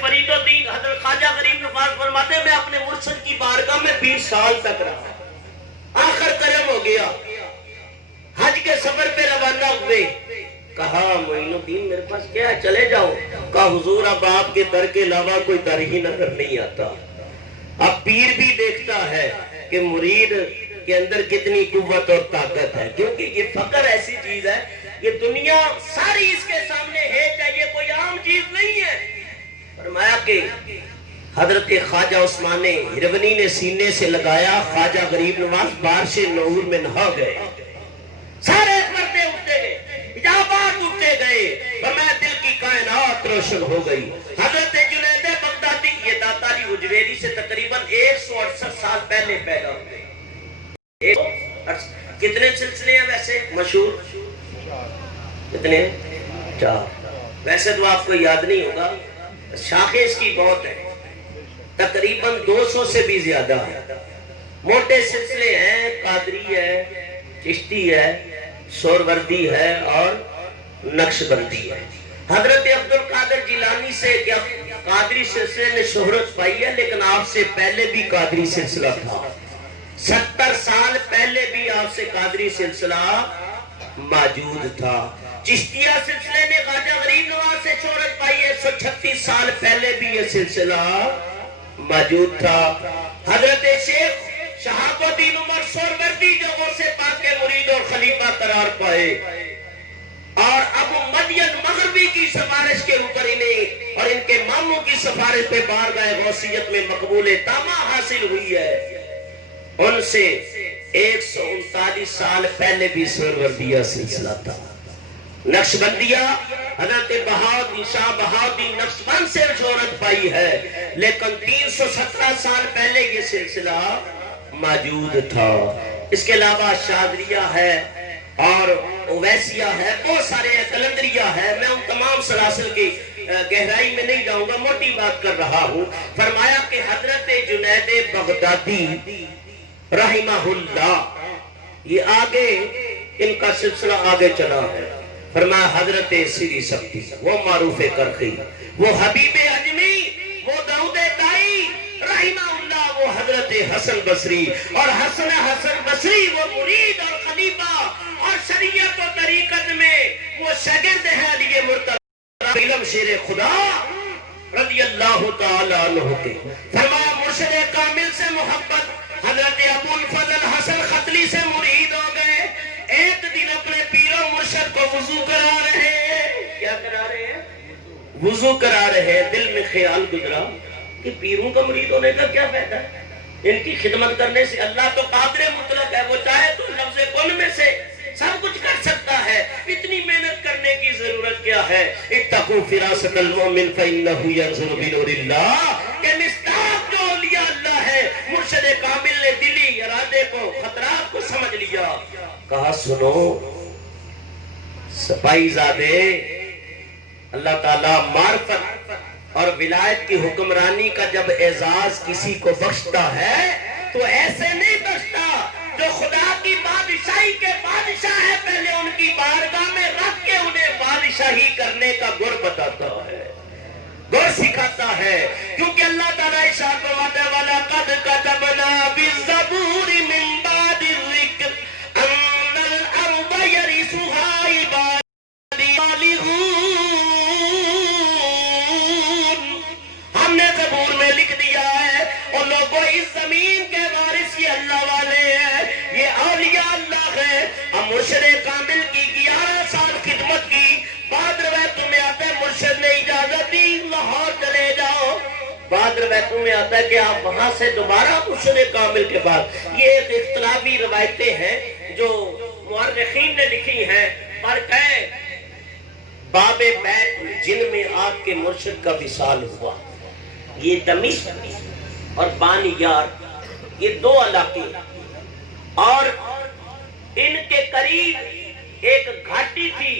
فرید الدین حضرت خواجہ غریب نواز فرماتے ہیں میں اپنے مرشد کی بارگاہ میں 20 سال تک رہا، آخر کرم ہو گیا، حج کے سفر پہ روانہ ہوئے، کہا معین الدین میرے پاس کیا ہے چلے جاؤ، کہا حضور اب آپ کے در کے علاوہ کوئی در ہی نظر نہیں آتا۔ اب پیر بھی دیکھتا ہے کہ مرید کے اندر کتنی قوت اور طاقت ہے، کیونکہ یہ فقر ایسی چیز ہے، یہ دنیا ساری اس کے سامنے ہے، چاہیے کوئی عام چیز نہیں ہے۔ فرمایا کہ حضرت خواجہ عثمان ہرونی نے سینے سے لگایا، خواجہ غریب نواز بارش نور میں نہا گئے، سارے پردے اٹھتے گئے، حجابات اٹھتے گئے، فرمایا دل کی کائنات روشن ہو گئی۔ حضرت جنید بغدادی یہ داتا علی اجویری سے تقریباً 168 سال پہلے پیدا ہوئے۔ کتنے سلسلے ہیں ویسے مشہور؟ کتنے؟ 4۔ ویسے تو آپ کو یاد نہیں ہوگا، شاخیں اس کی بہت ہے، تقریباً 200 سے بھی زیادہ ہے۔ موٹے سلسلے ہیں، قادری ہے، چشتی ہے، سوروردی ہے اور نقش بندی ہے۔ حضرت عبد القادر جیلانی سے قادری سلسلے نے شہرت پائی ہے، لیکن آپ سے پہلے بھی قادری سلسلہ تھا، 70 سال پہلے بھی آپ سے قادری سلسلہ موجود تھا۔ چشتیہ سلسلے نے خواجہ غریب نواز سے شہرت پائی ہے، 136 سال پہلے بھی یہ سلسلہ موجود تھا۔ حضرت شیخ شہاب الدین عمر سوروردی جو غوث پاک کے مرید اور خلیفہ قرار پائے، اور ابو مدین مغربی کی سفارش کے اوپر انہیں اور ان کے ماموں کی سفارش پہ بارگاہ غوثیت میں مقبول تامہ حاصل ہوئی ہے، ان سے 139 سال پہلے بھی سوروردیہ سلسلہ تھا۔ نقش بندیہ حضرت بہاؤالدین شاہ بہاؤالدین نقشبند سے شہرت پائی ہے، لیکن 317 سال پہلے یہ سلسلہ موجود تھا۔ اس کے علاوہ شاذلیہ ہے اور اویسیہ ہے، بہت سارے کلندریہ ہے، میں ان تمام سلاسل کی گہرائی میں نہیں جاؤں گا، موٹی بات کر رہا ہوں. فرمایا کہ حضرت جنید بغدادی رحمہ اللہ، یہ آگے ان کا سلسلہ آگے چلا ہے. فرمایا حضرت سری سبتی، وہ معروف کرخی، وہ حبیب اجمی، وہ داؤد تائی رحمہ اللہ، وہ حضرت حسن بصری، اور حسن بصری وہ مرید اور خلیفہ اور شریعت و طریقت میں وہ شاگرد ہے علی مرتضی علم شیر خدا رضی اللہ تعالی عنہ کے. فرمایا مرشد کامل سے محبت، حضرت ابو الفضل حسن ختلی سے مرید ہو گئے. ایک دن اپنے پیر و مرشد کو وضو کرا رہے ہیں. کیا کرا رہے ہیں؟ وضو کرا رہے ہیں. دل میں خیال گزرا کہ پیروں کا مرید ہونے کا کیا فائدہ ہے؟ ان کی خدمت کرنے سے اللہ تو قادر مطلق ہے، وہ چاہے تو لفظ کن میں سے سب کچھ کر سکتا ہے. اتنی محنت کرنے کی ضرورت کیا ہے؟ اتقوا فراست المؤمن فإنه ينظر بنور اللہ، کہ مصداق جو اولیاء اللہ ہے. مرشد کامل نے دلی ارادے کو، خطرات کو سمجھ لیا. کہا سنو سپاہی زادے، اللہ تعالیٰ معرفت اور ولایت کی حکمرانی کا جب اعزاز کسی کو بخشتا ہے تو ایسے نہیں بخشتا جو خدا کی بادشاہی کے بادشاہ ہے، پہلے ان کی بارگاہ میں رکھ کے انہیں بادشاہی کرنے کا گر بتاتا ہے، گر سکھاتا ہے. کیونکہ اللہ تعالیٰ ارشاد فرماتا ہے وَلَقَدْ كَتَبْنَا فِي الزَّبُورِ مِن بَعْدِ الذِّكْرِ أَنَّ الْأَرْضَ يَرِثُهَا عِبَادِي الصَّالِحُونَ. ہم نے زبور میں لکھ دیا ہے اور لوگوں اس زمین کے وارث یہ اللہ والے ہیں، یہ اولیاء اللہ ہیں. اب مرشد کامل کی 11 سال خدمت کی، بعد روایتوں میں آتا ہے مرشد نے اجازت دی لاہور چلے جاؤ. بعد روایتوں میں آتا ہے کہ آپ وہاں سے دوبارہ مرشد کامل کے بعد. یہ ایک اختلافی روایتیں ہیں جو مورخین نے لکھی ہیں، پر کہیں باب بیت جن میں آپ کے مرشد کا وصال ہوا. یہ دمشق اور بانیار یہ دو علاقے، اور ان کے قریب ایک گھاٹی تھی.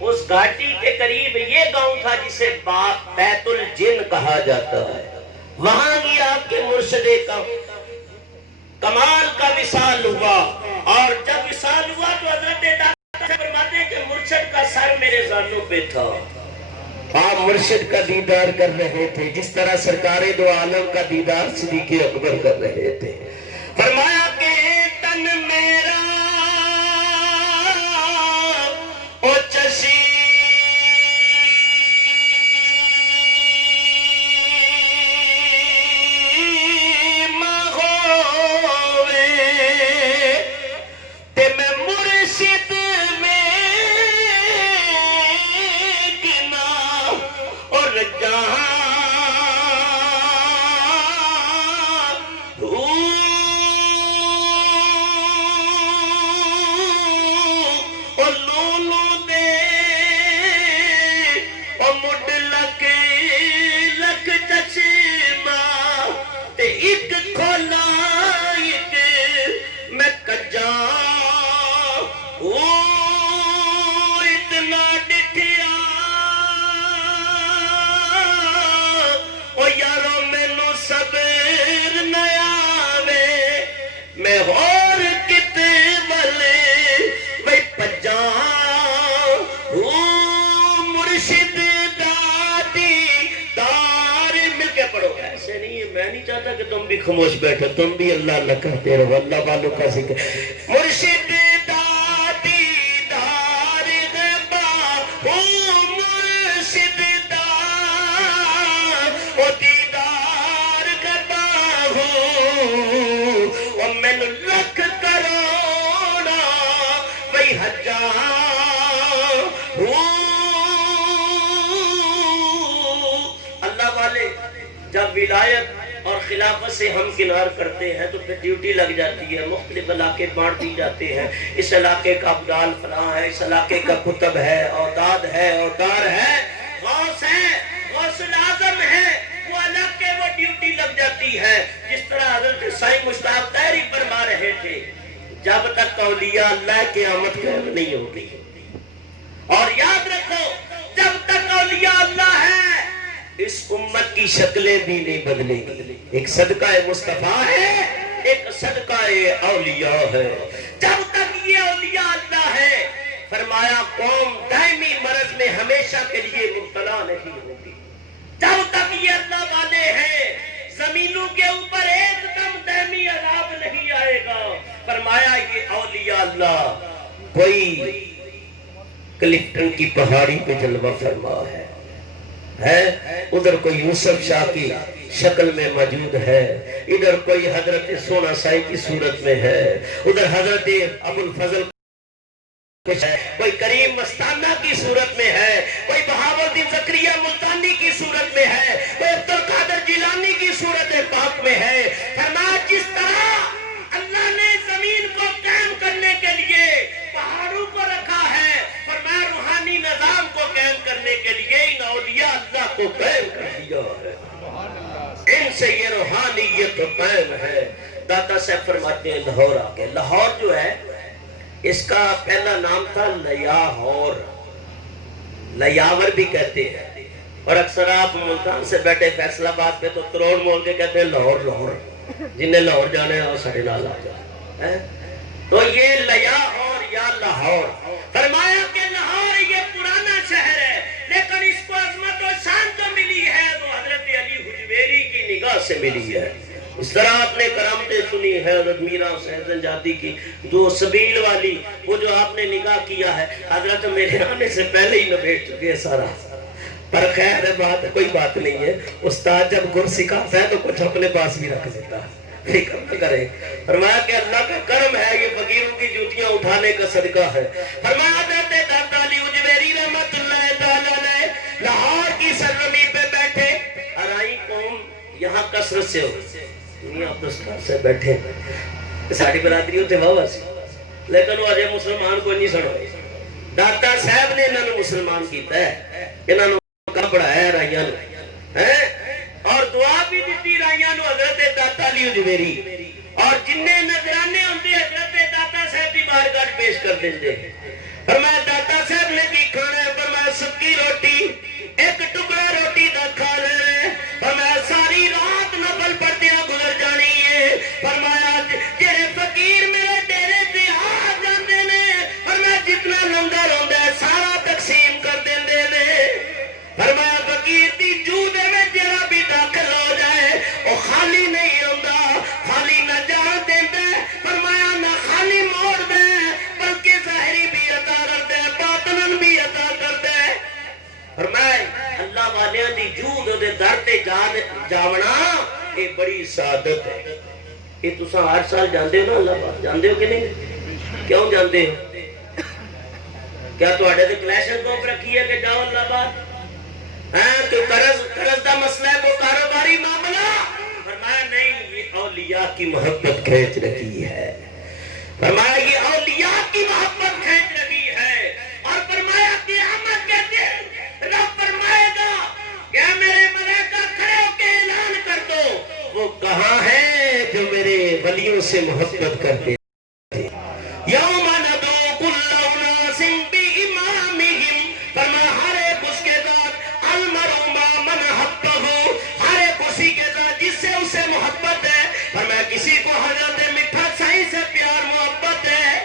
اس گھاٹی کے قریب یہ گاؤں تھا جسے بیت الجن کہا جاتا ہے. وہاں بھی آپ کے مرشد کا کمال کا وصال ہوا. اور جب وصال ہوا تو حضرت داتا فرماتے ہیں کہ مرشد کا سر میرے زانوں پہ تھا. آپ مرشد کا دیدار کر رہے تھے جس طرح سرکار دو عالم کا دیدار صدیق اکبر کر رہے تھے. فرمایا کہ تن میرا او چشی کہ تم بھی خاموش بیٹھو، تم بھی اللہ اللہ کہتے رہو، اللہ والوں کا ذکر. مرشد دادی دار غبا مرشد دار دیدار غبا میں لکھ کروڑا وہی ہزار. اللہ والے جب ولایت اور خلافت سے ہم کنار کرتے ہیں تو پھر ڈیوٹی لگ جاتی ہے، مختلف علاقے بانٹ دی جاتے ہیں. اس علاقے کا ابدال فلاں ہے، اس علاقے کا کتب ہے، اوداد ہے، اوتار ہے، غوث ہے، غوث العظم ہے. وہ علاقے وہ ڈیوٹی لگ جاتی ہے. جس طرح حضرت سائیں مشتاق طاہری فرما رہے تھے جب تک اولیاء اللہ قیامت قائم نہیں ہوگی. اور یاد رکھو جب تک اولیاء اللہ ہے امت کی شکلیں بھی نہیں بدلیں گی. ایک صدقہ مصطفیٰ ہے, ایک صدقہ اولیاء ہے. جب تک یہ اولیاء اللہ ہے, فرمایا قوم دائمی مرض میں ہمیشہ کے لیے مبتلا نہیں ہوگی. جب تک یہ اللہ والے ہیں, زمینوں کے اوپر ایک دم دائمی عذاب نہیں آئے گا. فرمایا یہ اولیاء اللہ کوئی کلفٹن کی پہاڑی پہ جلوہ فرما ہے, ادھر کوئی یوسف شاہ کی شکل میں موجود ہے, ادھر کوئی حضرت سونا سائی کی صورت میں ہے, ادھر حضرت ابو الفضل کوئی کریم مستانہ کی صورت میں ہے, کوئی بہاؤالدین زکریا ملتانی کی صورت میں ہے, کوئی عبدالقادر جیلانی کی صورت پاک میں ہے. فرمایا جس طرح اللہ نے زمین کو قائم کرنے کے لیے پہاڑوں کو رکھا ہے, فرمایا روحانی نظام کو قائم کرنے کے لیے ان اولیاء اللہ کو قائم کر دیا ہے. ان سے یہ روحانیت قائم ہے. داتا صاحب فرماتے ہیں لاہور آگے, لاہور جو ہے اس کا پہلا نام تھا لیاہور, لیاور بھی کہتے ہیں, اور اکثر آپ ملتان سے بیٹھے فیصل آباد پہ تو تروڑ مول کے کہتے ہیں لاہور لاہور, جنہیں لاہور جانے ہیں وہ ساڑھے نال آ جائے. تو یہ لیاہور یا لاہور, فرمایا کہ لاہور یہ پرانا شہر ہے, لیکن اس کو عظمت و شان جو ملی ہے وہ حضرت علی حجویری کی نگاہ سے ملی ہے. اس طرح آپ نے کرامتیں سنی ہے حضرت میرا حسین زنجانی کی دو سبیل والی, وہ جو آپ نے نگاہ کیا ہے حضرت میرے آنے سے پہلے ہی نبیٹ چکے سارا. پر خیر ہے, بات کوئی بات نہیں ہے, استاد جب گر سکھاتا ہے تو کچھ اپنے پاس بھی رکھ دیتا ہے, فکر نہ کرے. فرمایا کہ اللہ کا کرم ہے, یہ فقیروں کی جوتیاں اٹھانے کا صدقہ ہے. فرمایا حضرت داتا علی حجویری رحمت اللہ تعالی علیہ لاہور کی سرزمین پہ بیٹھے, ارائی قوم یہاں کثرت سے ہو, دنیا دستار سے بیٹھے, ساڑھی برادری ہوتے بابا سی, لیکن وہ اجے مسلمان کو نہیں سنو. داتا صاحب نے انہوں نے مسلمان کیتا ہے, انہوں نے کا پڑھایا رائیاں نو, اور دعا بھی دیتی رائیاں نو حضرت داتا علی حجویری, اور جنہیں نظرانے ہوتے حضرت داتا صاحب کی بارگاہ پیش کر دیتے. فرمایا داتا صاحب نے کی کھانا ہے, فرمایا سکی روٹی, ایک ٹکڑا روٹی دا کھا لے, فرمایا ساری رات نفل پڑھتے گزر جانی ہے. فرمایا جڑے فقیر میرے ڈیرے تے آ جاندے نے, فرمایا جتنا لنگر ہوندا ہے سارا تقسیم کر دیندے نے. فرمایا فقیر دی جو دے وچ جڑا بھی داخل ہو جائے او خالی نہیں ہوندا, خالی نہ جان دیندا, فرمایا نہ خالی موڑ دے بلکہ ظاہری بھی عطا کردا ہے, باطنن بھی عطا کردا ہے. فرمایا اللہ والیاں دی جود دے در تے جاونا یہ بڑی سعادت ہے. یہ تساں ہر سال جاندے ہو نا اللہ پاک, جاندے ہو کہ نہیں؟ کیوں جاندے ہو؟ کیا تواڈے تے کلیشن تو رکھی ہے کہ جاؤ اللہ پاک؟ تو قرض دا مسئلہ ہے, وہ کاروباری معاملہ. فرمایا نہیں, یہ اولیاء کی محبت کھینچ رکھی ہے. فرمایا یہ اولیاء کی محبت کھینچ رکھی ہے. اور فرمایا قیامت کے دن رب فرمائے گا کہ میرے ملائکہ کھڑے ہو کے اعلان کر دو, وہ کہاں ہے جو میرے ولیوں سے محبت کرتے تھے. یوم ندعو کل اناس بامامہم, فرمایا ہر ایک اس کے ذات المرء مع من حبہ, ہر ایک اسی کے ذات جس سے اسے محبت ہے. فرمایا کسی کو حضرت مٹھا سائی سے پیار محبت ہے,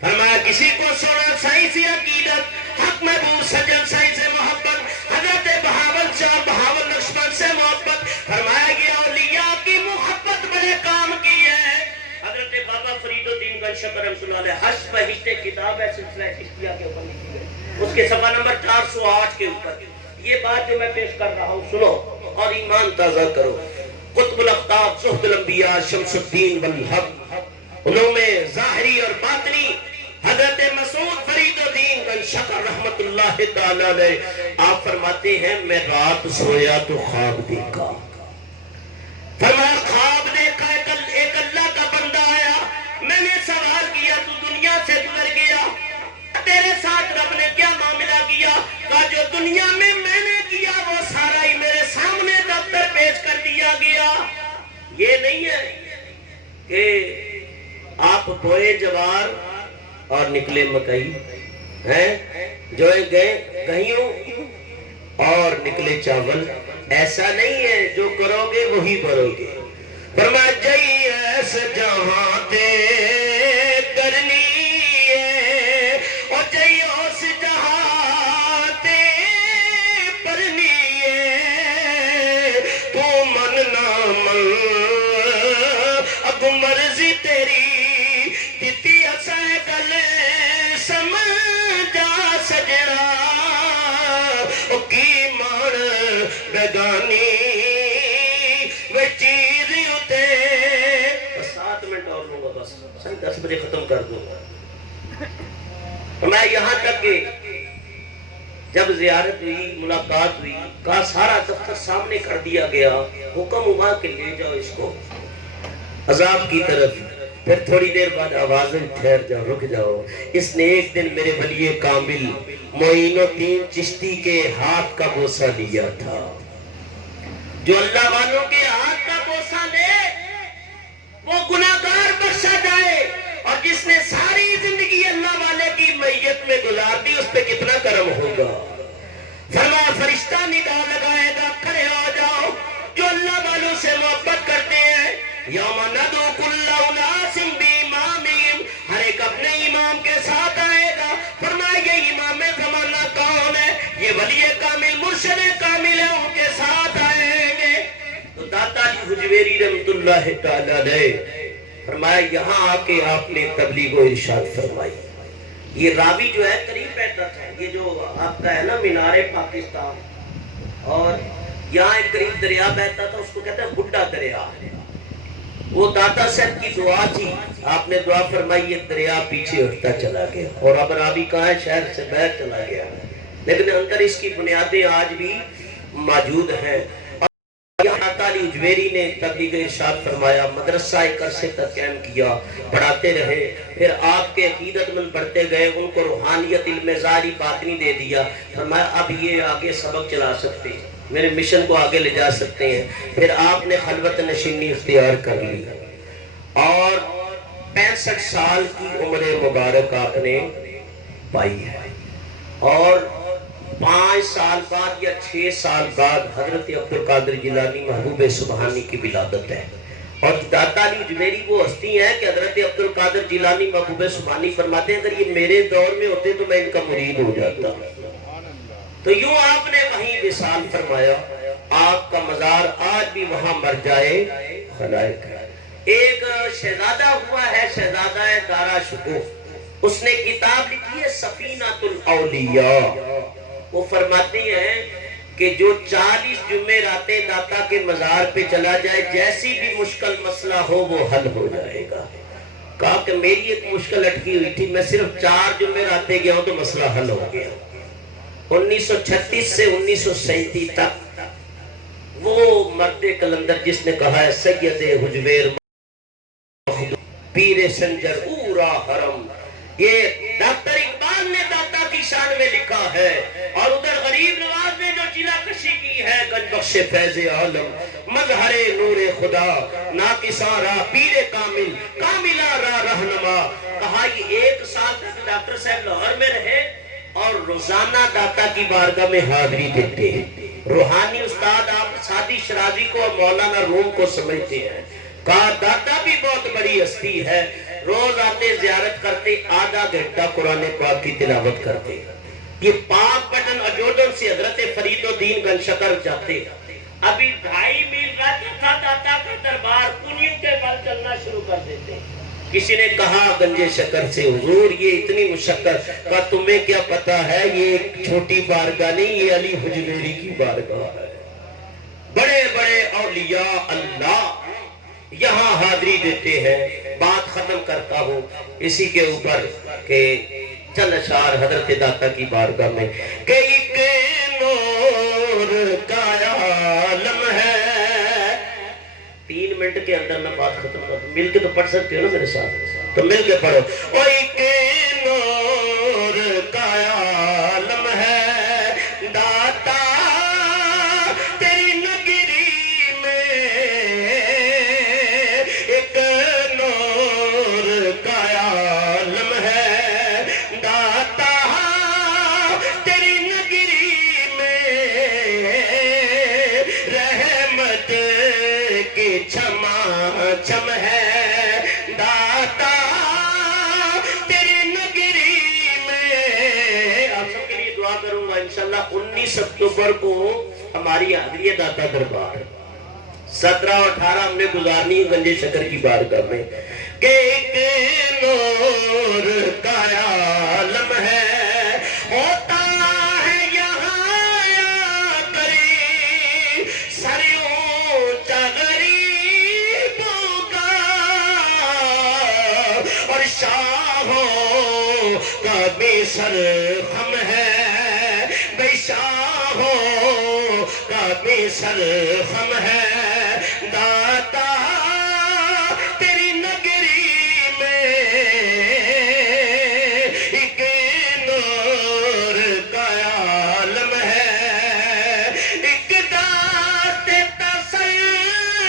فرمایا کسی کو سونا سائی سے عقیدت, حق محبوب سجن سائی سے محبت, حضرت بہاول شاہ بہاول نقشبند سے محبت. فرمایا یہ اولیاء کی محبت بڑے کام کی ہے. حضرت بابا فرید الدین گنج شکر رحمۃ اللہ علیہ حشر بہشت کتاب ہے سلسلہ چشتیہ کے اوپر لکھی گئی, اس کے صفحہ نمبر 408 کے اوپر یہ بات جو میں پیش کر رہا ہوں سنو اور ایمان تازہ کرو. قطب الاقطاب زہد الانبیاء شمس الدین والحق, انہوں میں ظاہری اور باطنی حضرت مسعود فرید الدین گنج شکر رحمت اللہ تعالی علیہ آپ فرماتے ہیں میں رات سویا تو خواب دیکھا. فرمایا خواب دیکھا ایک اللہ کا بندہ آیا, میں نے سوال کیا تو دنیا سے گزر گیا, تیرے ساتھ رب نے کیا معاملہ کیا؟ کہا جو دنیا میں نے کیا وہ سارا ہی میرے سامنے دفتر پیش کر دیا گیا. یہ نہیں ہے کہ آپ بوئے جوار اور نکلے مکئی ہیں, جو گئے گہیوں اور نکلے چاول, ایسا نہیں ہے جو کرو گے وہی بھرو گے. فرمایا جئی ایس جہاں تے کرنی ہے اور جئی اس جہاں تے پرنی ہے تو من نہ من اب مرضی تیری کتی اسائے گل سمجھا سجنا او کی مان بیگانی وہ چیز ہوتے. 7 منٹ اور لوں گا بس, 10 بجے ختم کر دوں گا. میں یہاں تک کہ جب زیارت ہوئی, ملاقات ہوئی, کہا سارا دفتر سامنے کر دیا گیا, حکم ہوا کہ لے جاؤ اس کو عذاب کی طرف. پھر تھوڑی دیر بعد آوازیں ٹھہر جاؤ, رک جاؤ. اس نے ایک دن میرے ولی کامل معین الدین چشتی کے ہاتھ کا بوسہ لیا تھا. جو اللہ والوں کے ہاتھ کا بوسہ لے وہ گناہگار بخشا جائے, اور جس نے ساری زندگی اللہ والے کی میت میں گزار دی اس پہ کتنا کرم ہوگا. فرمایا فرشتہ ندا لگائے گا, کھڑے ہو جاؤ جو اللہ والوں سے محبت کرتے ہیں. یوم ندعو کل اناس بامامہم, ہر ایک اپنے امام کے ساتھ آئے گا. فرمایا یہ امام زمانہ کون ہے؟ یہ ولی کامل مرشد کامل ہے, ان کے ساتھ آئیں گے. تو داتا علی حجویری رحمت اللہ تعالی علیہ فرمایا یہاں آ کے آپ نے تبلیغ و ارشاد فرمائی. یہ راوی جو ہے قریب بیٹھا تھا, یہ جو آپ کا ہے نا مینار پاکستان, اور یہاں ایک قریب دریا بہتا تھا, اس کو کہتے ہیں بڈھا دریا. وہ داتا صاحب کی دعا تھی, آپ نے دعا فرمائی, یہ دریا پیچھے اٹھتا چلا گیا, اور اب راوی کہاں ہے؟ شہر سے باہر چلا گیا, لیکن اندر اس کی بنیادیں آج بھی موجود ہیں. داتا علی حجویری نے تبلیغ ارشاد فرمایا, مدرسہ ایک عرصے تک قائم کیا, پڑھاتے رہے. پھر آپ کے عقیدت مند بڑھتے گئے, ان کو روحانیت علم ظاہری باطنی دے دیا. فرمایا اب یہ آگے سبق چلا سکتے ہیں, میرے مشن کو آگے لے جا سکتے ہیں. پھر آپ نے خلوت نشینی اختیار کر لی, اور 65 سال کی عمر مبارک آپ نے پائی ہے. اور 5 سال بعد یا 6 سال بعد حضرت عبدالقادر جیلانی محبوب سبحانی کی ولادت ہے. اور داتا علی حجویری وہ ہستی ہیں کہ حضرت عبدالقادر جیلانی محبوب سبحانی فرماتے ہیں اگر یہ میرے دور میں ہوتے تو میں ان کا مرید ہو جاتا. تو یوں آپ نے وہیں وصال فرمایا. آپ کا مزار آج بھی وہاں مر جائے خلائق ہے. ایک شہزادہ ہوا ہے, شہزادہ ہے دارا شکوف, اس نے کتاب لکھی ہے سفینۃ الاولیاء. وہ فرماتے ہیں کہ جو 40 جمعراتیں داتا کے مزار پہ چلا جائے, جیسی بھی مشکل مسئلہ ہو وہ حل ہو جائے گا. کہا کہ میری ایک مشکل اٹکی ہوئی تھی, میں صرف 4 جمعراتیں گیا ہوں تو مسئلہ حل ہو گیا. 1936 سے 1937 تک وہ مرد کلندر جس نے کہا ہے سید حجویر پیر سنجر اورا حرم, یہ ڈاکٹر اقبال نے داتا کی شان میں لکھا ہے. اور ادھر غریب نواز نے جو جلا کشی کی ہے, گنج بخش فیض عالم مظہر نور خدا ناقصاں راہ پیر کامل کاملہ راہ رہنما. کہا یہ 1 سال تک ڈاکٹر صاحب لاہور میں رہے اور روزانہ داتا کی بارگاہ میں حاضری دیتے ہیں. روحانی استاد آپ سادی شرازی کو اور مولانا روم کو سمجھتے ہیں. کہا داتا بھی بہت بڑی ہستی ہے, روز آتے زیارت کرتے, آدھا گھنٹہ قرآن پاک کی تلاوت کرتے. یہ پاک بٹن اجودن سے حضرت فرید الدین گنج شکر جاتے. ابھی 2.5 میل رہتا تھا داتا کا دربار, کنیوں کے بل چلنا شروع کر دیتے. کسی نے کہا گنج شکر سے, حضور یہ اتنی مشقت, کہا تمہیں کیا پتا ہے یہ ایک چھوٹی بارگاہ نہیں, یہ علی حجویری کی بارگاہ ہے. بڑے بڑے اولیاء اللہ یہاں حاضری دیتے ہیں. بات ختم کرتا ہوں اسی کے اوپر کہ چند اشعار حضرت داتا کی بارگاہ میں, کہ ایک نور کا عالم ہے. 3 منٹ کے اندر میں بات ختم کرتا ہوں, مل کے تو پڑھ سکتے ہو نا میرے ساتھ, تو مل کے پڑھو. او ایک نور کا عالم ہے داتا چھما چھم ہے داتا تیری نگری میں. آپ سب کے لیے دعا کروں گا انشاءاللہ 19 اکتوبر کو ہماری حاضری ہے داتا دربار. 17 اور 18 ہم نے گزارنی ہے گنج شکر کی بارگاہ میں کہ ایک نور کا عالم ہے ہوتا ہے یہاں یا کری سر اونچا غریبوں کا اور شاہوں کا بھی سر خم ہے بے شاہوں کا بھی سر خم ہے داتا تیری نگری میں ایک نور کا عالم ہے ایک دست تسلی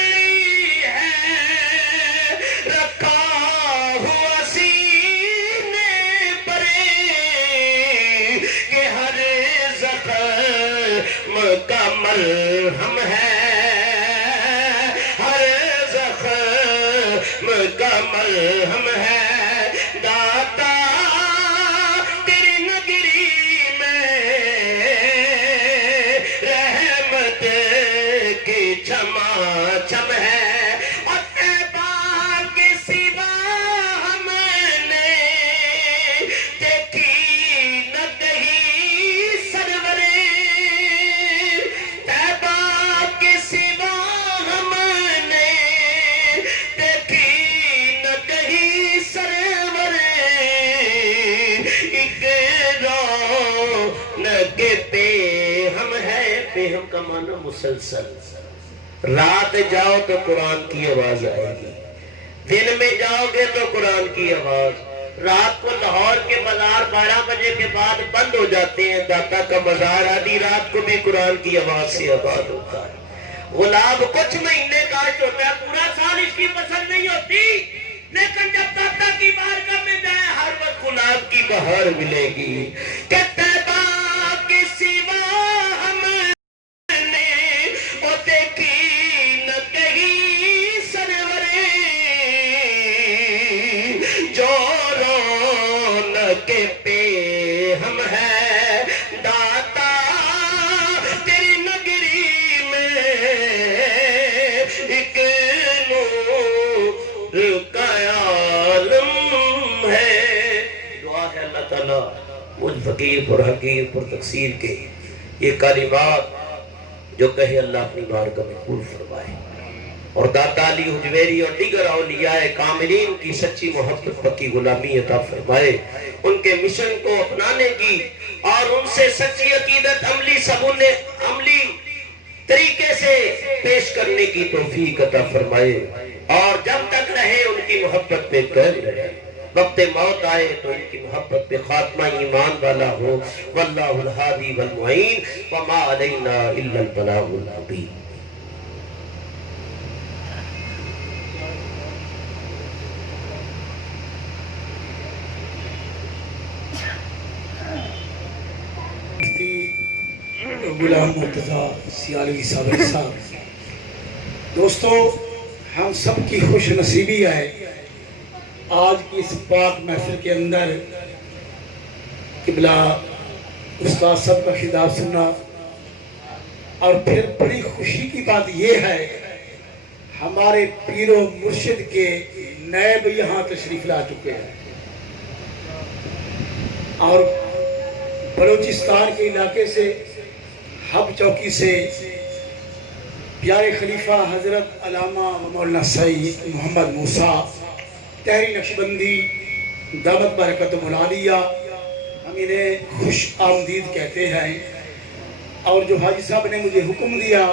ہے رکھا ہوا سینے پر کہ ہر زخم کا مرہم ہے کا مرہم ہے داتا تیری نگری میں رحمت کی چھما چھم ہے اور طیبہ کے سوا ہم نے دیکھی نہ کہیں سرورے طیبہ کے سوا ہم نے ہم ہے بے ہم کا معنی مسلسل رات جاؤ تو قرآن کی آواز آئے گی دن میں جاؤ گے تو قرآن کی آواز رات کو لاہور کے بازار 12 بجے کے بعد بند ہو جاتے ہیں داتا کا بازار آدھی رات کو بھی قرآن کی آواز سے آباد ہوتا ہے غلاب کچھ مہینے کاشت ہوتا ہے پورا سال اس کی پسند نہیں ہوتی لیکن جب داتا کی بارگاہ میں جائے ہر وقت گلاب کی بہار ملے گی کہتا ہے مجھ فقیر پر حقیر پر تقصیر کے یہ کلمات جو کہے اللہ اپنی بارگاہ میں قبول فرمائے اور داتا علی حجویری اور دیگر اولیاء کاملین کی سچی محبت پکی غلامی عطا فرمائے ان کے مشن کو اپنانے کی اور ان سے سچی عقیدت عملی طریقے سے پیش کرنے کی توفیق عطا فرمائے اور جب تک رہے ان کی محبت پہ قائم رہے وقت موت آئے تو ان کی محبت پہ خاتمہ ایمان والا ہو واللہ الہادی والمعین وما علینا الا البلاغ المبین. غلام مرتضیٰ سیالوی صاحب دوستو ہم سب کی خوش نصیبی ہے آج کی اس پاک محفل کے اندر قبلہ استاد صاحب کا خطاب سننا اور پھر بڑی خوشی کی بات یہ ہے ہمارے پیر و مرشد کے نائب یہاں تشریف لا چکے ہیں اور بلوچستان کے علاقے سے ہب چوکی سے پیارے خلیفہ حضرت علامہ و مولانا سید محمد موسیٰ تحری نقشبندی دامت برکتہم العالیہ ہم انہیں خوش آمدید کہتے ہیں اور جو حاجی صاحب نے مجھے حکم دیا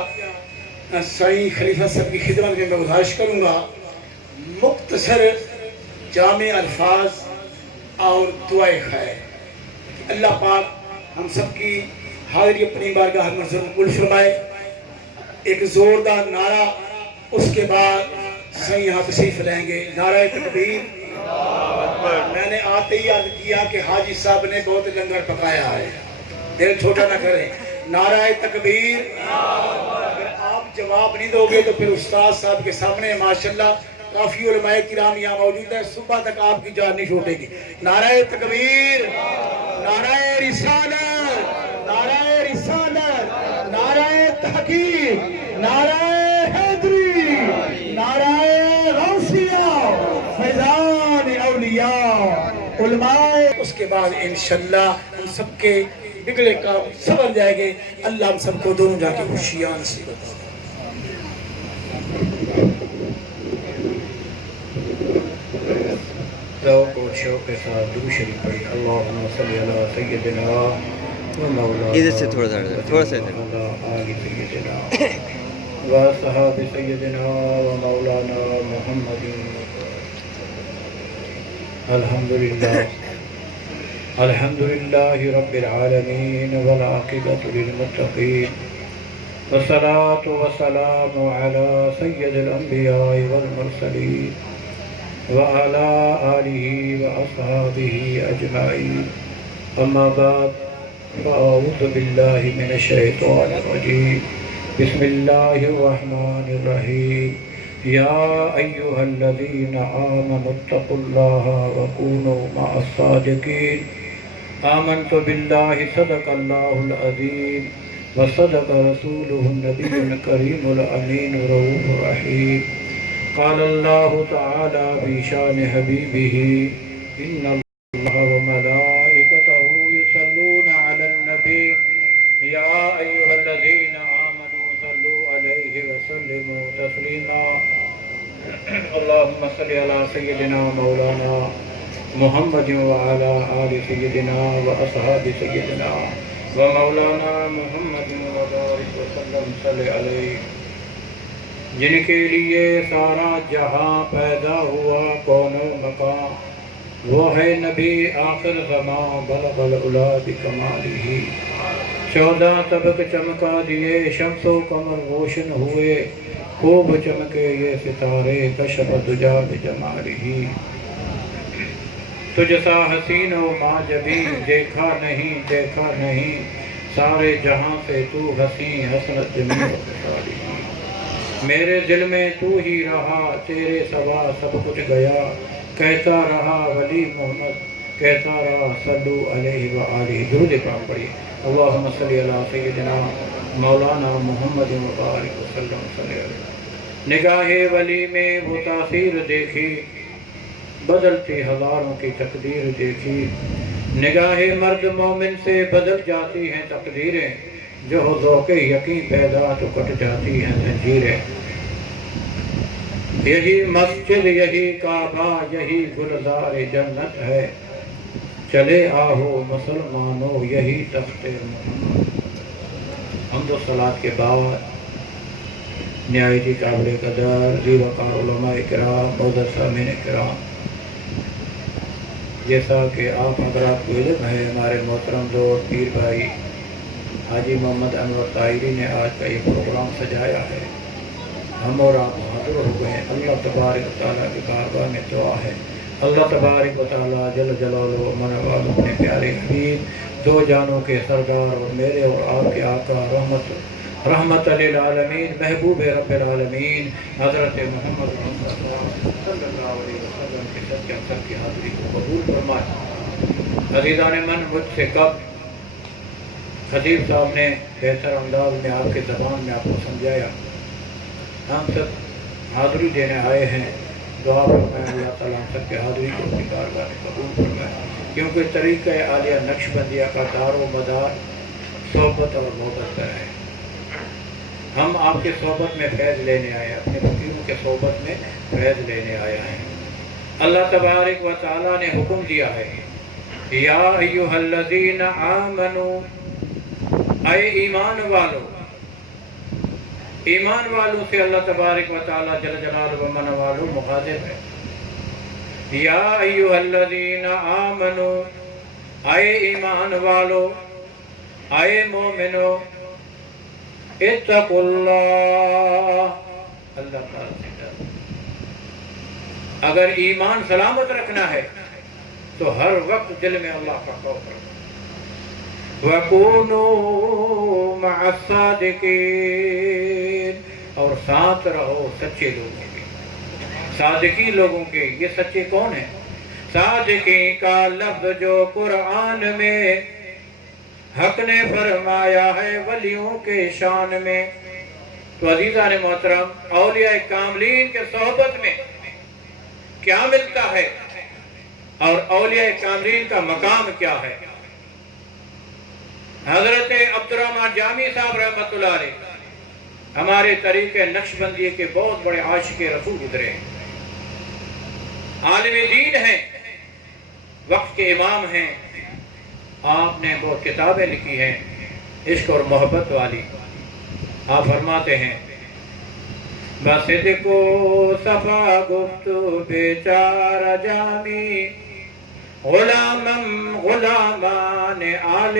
سائیں خلیفہ صاحب کی خدمت میں گزارش کروں گا مختصر جامع الفاظ اور دعائے خیر اللہ پاک ہم سب کی حاضری اپنی بارگاہ منظر قبول فرمائے. ایک زوردار نعرہ اس کے بعد سائیں یہاں تشریف لیں گے. نعرہ تکبیر. میں نے آتے ہی عرض کیا کہ حاجی صاحب نے بہت لنگر پکایا ہے دل چھوٹا نہ کریں. نعرہ تکبیر. اگر آپ جواب نہیں دو گے تو پھر استاد صاحب کے سامنے ماشاءاللہ کافی علماء کرام یہاں موجود ہیں، صبح تک آپ کی جان نہیں چھوٹے گی۔ نعرہ تکبیر، نعرہ رسالت، نعرہ رسالت، نعرہ تحقیق، نعرہ حیدری، نعرہ غوثیہ، فیضان اولیاء، علماء۔ اس کے بعد انشاءاللہ ہم سب کے بگڑے کام سبر جائے گے۔ اللہ ہم سب کو دونوں جا کے خوشیاں نصیب عطا فرمائے۔ ذوق اور شوق کے ساتھ درود شریف پڑھی۔ اللہم صلی علی سیدنا و مولانا ادھر سے تھوڑا سا ادھر وعلی آل سیدنا و صحاب سیدنا و مولانا محمد۔ الحمدللہ الحمدللہ رب العالمین والعاقبۃ للمتقین، والصلاة والسلام علی سید الانبیاء والمرسلین وعلى آله وأصحابه أجمعين، أما بعد فأعوذ بالله من الشيطان الرجيم، بسم الله الرحمن الرحيم، يا أيها الذين آمنوا اتقوا الله وكونوا مع الصادقين، آمنت بالله صدق الله العظيم وصدق رسوله النبي الكريم الأمين الرؤوف الرحيم، قال الله تعالى في شان حبيبه إن الله وملائكته يصلون على النبي يا أيها الذين آمنوا صلوا عليه وسلموا تسليما، اللهم صل على سيدنا مولانا محمد وعلى آل سيدنا وأصحاب سيدنا ومولانا محمد وبارك وسلم صل عليه، جن کے لیے سارا جہاں پیدا ہوا کون و مکان، وہ ہے نبی آخر زمان بلغ العلا بکمالہ، 14 طبق چمکا دیے شمس و قمر روشن ہوئے، خوب چمکے یہ ستارے کشف دجا بجمالہ، تجھ سا حسین و معجبین دیکھا نہیں سارے جہاں سے تو حسین حسنت جمیل و خصالہ، میرے دل میں تو ہی رہا تیرے سوا سب کچھ گیا، کہتا رہا ولی محمد کہتا رہا صلو علیہ وآلہ، درود پاک پڑھیے۔ اللہم صلی علی سیدنا مولانا محمد وبارک وسلم صلی علیہ۔ نگاہ ولی میں وہ تاثیر دیکھی، بدلتی ہزاروں کی تقدیر دیکھی، نگاہ مرد مومن سے بدل جاتی ہیں تقدیریں، جو ہو ذوق یقین پیدا تو کٹ جاتی ہیں زنجیریں، یہی مسجد یہی کعبہ یہی گلزار جنت ہے، چلے آہو مسلمانوں یہی تخت محمد۔ حمد و صلاۃ کے بعد نہایت قابل قدر ذی وقار علماء کرام، معزز سامعین کرام، جیسا کہ آپ حضرات کو علم ہے، ہمارے محترم دوست پیر بھائی حاجی محمد انور طاہری نے آج کا یہ پروگرام سجایا ہے، ہم اور آپ حاضر ہو گئے۔ اللہ تبارک و تعالیٰ کی کارگاہ میں دعا ہے، اللہ تبارک و تعالیٰ جل جلالہ و منوال اپنے پیارے حبیب دو جانوں کے سردار اور میرے اور آپ کے آقا رحمت للعالمین محبوب رب العالمین حضرت محمد صلی اللہ علیہ وسلم کے صدقے ہم سب کی حاضری کو قبول فرمائے۔ عزیزان من، مجھ سے کب خطیب صاحب نے بہتر انداز میں آپ کے زبان میں آپ کو سمجھایا، ہم سب حاضری دینے آئے ہیں، دعا فرمائے اللہ تعالیٰ ہم سب کے حاضری کو اپنی بارگاہ میں قبول فرمائے، کیونکہ طریقہ عالیہ نقش بندیہ کا دار و مدار صحبت اور محبت پر ہے۔ ہم آپ کے صحبت میں فیض لینے آئے ہیں، اپنے فقیروں کے صحبت میں فیض لینے آیا ہیں۔ اللہ تبارک و تعالیٰ نے حکم دیا ہے، یا ایھا الذین آمنوا، اے ایمان والوں سے اللہ تبارک و تعالیٰ جل جلالہ و من والو مخاطب ہے۔ یا ایھا الذین آمنوا، اے ایمان والو، اے مومنو، اتقوا اللہ، اللہ تعالیٰ سے ڈرو۔ اگر ایمان سلامت رکھنا ہے تو ہر وقت دل میں اللہ کا خوف رکھو۔ وَكُونُوا مَعَ الصَّادِقِينَ، اور ساتھ رہو سچے لوگوں کے، صادقی لوگوں کے۔ یہ سچے کون ہیں؟ صادقی کا لفظ جو قرآن میں حق نے فرمایا ہے ولیوں کے شان میں۔ تو عزیزان محترم، اولیاء کاملین کے صحبت میں کیا ملتا ہے اور اولیاء کاملین کا مقام کیا ہے؟ حضرت عبدالرحمن جامی صاحب رحمۃ اللہ علیہ ہمارے طریقے نقشبندی کے بہت بڑے عاشق رسول گزرے ہیں، عالم دین ہیں، وقت کے امام ہیں۔ آپ نے بہت کتابیں لکھی ہیں عشق اور محبت والی۔ آپ فرماتے ہیں بصدق و صفا گفت بیچارہ جامی غلامان آل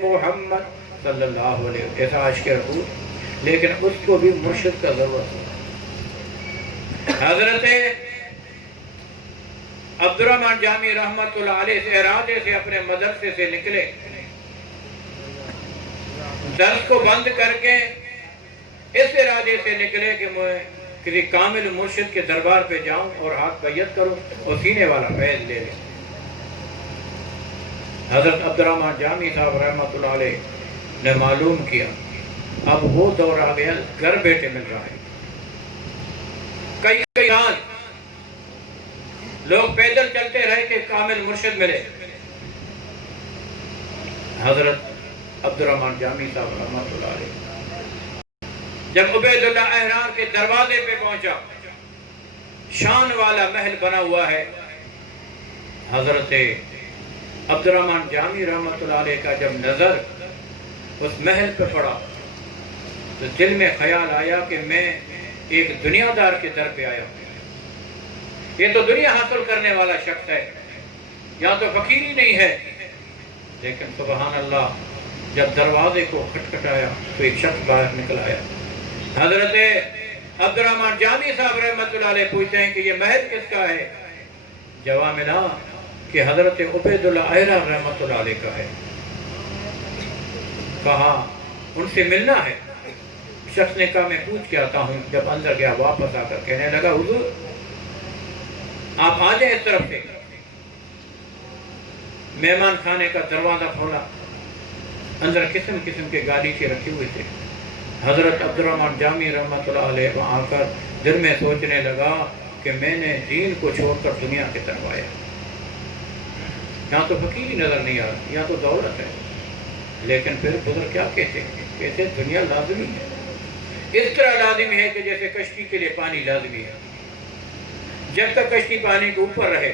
محمد صلی اللہ علیہ وسلم، ایسا عاشق رسول، لیکن اس کو بھی مرشد کا ضرورت ہے۔ حضرت عبدالرحمن جامی رحمت اللہ علیہ سے ارادے سے اپنے مدرسے سے نکلے، درس کو بند کر کے اس ارادے سے نکلے کہ میں کسی کامل مرشد کے دربار پہ جاؤں اور ہاتھ بیعت کروں اور سینے والا فیض لے لیں۔ حضرت عبدالرحمن جامی صاحب رحمۃ اللہ علیہ نے معلوم کیا اب وہ دور آ گیا، گھر بیٹھے مل رہا ہے۔ کئی سال لوگ پیدل چلتے رہے کہ کامل مرشد ملے۔ حضرت عبدالرحمن جامی صاحب رحمۃ اللہ علیہ جب عبید اللہ احرار کے دروازے پہ پہنچا، شان والا محل بنا ہوا ہے، حضرت عبدالرحمن جامی رحمۃ اللہ علیہ کا جب نظر اس محل پہ پڑا تو دل میں خیال آیا کہ میں ایک دنیا دار کے در پہ آیا ہوں۔ یہ تو دنیا حاصل کرنے والا شخص ہے، یہاں تو فقیری نہیں ہے، لیکن سبحان اللہ جب دروازے کو کھٹکھٹایا تو ایک شخص باہر نکل آیا۔ حضرت عبدالرحمن جامی صاحب رحمۃ اللہ علیہ پوچھتے ہیں کہ یہ محل کس کا ہے؟ جواب ملا کہ حضرت عبید اللہ احرار رحمۃ اللہ علیہ کا ہے۔ کہا ان سے ملنا ہے؟ شخص نے کہا میں پوچھ کے آتا ہوں۔ جب اندر گیا واپس آ کر کہنے لگا حضور آپ آ جائیں اس طرف سے۔ مہمان خانے کا دروازہ کھولا، اندر قسم قسم کے گالیچے رکھے ہوئے تھے۔ حضرت عبدالرحمن جامی رحمۃ اللہ علیہ وہاں آ کر دل میں سوچنے لگا کہ میں نے دین کو چھوڑ کر دنیا کی طرف آیا، یہاں تو فقیری نظر نہیں آ رہا، یہاں تو دولت ہے۔ لیکن پھر بزرگ کیا کہتے ہیں؟ کہتے دنیا لازمی ہے، اس طرح لازمی ہے کہ جیسے کشتی کے لیے پانی لازمی ہے۔ جب تک کشتی پانی کے اوپر رہے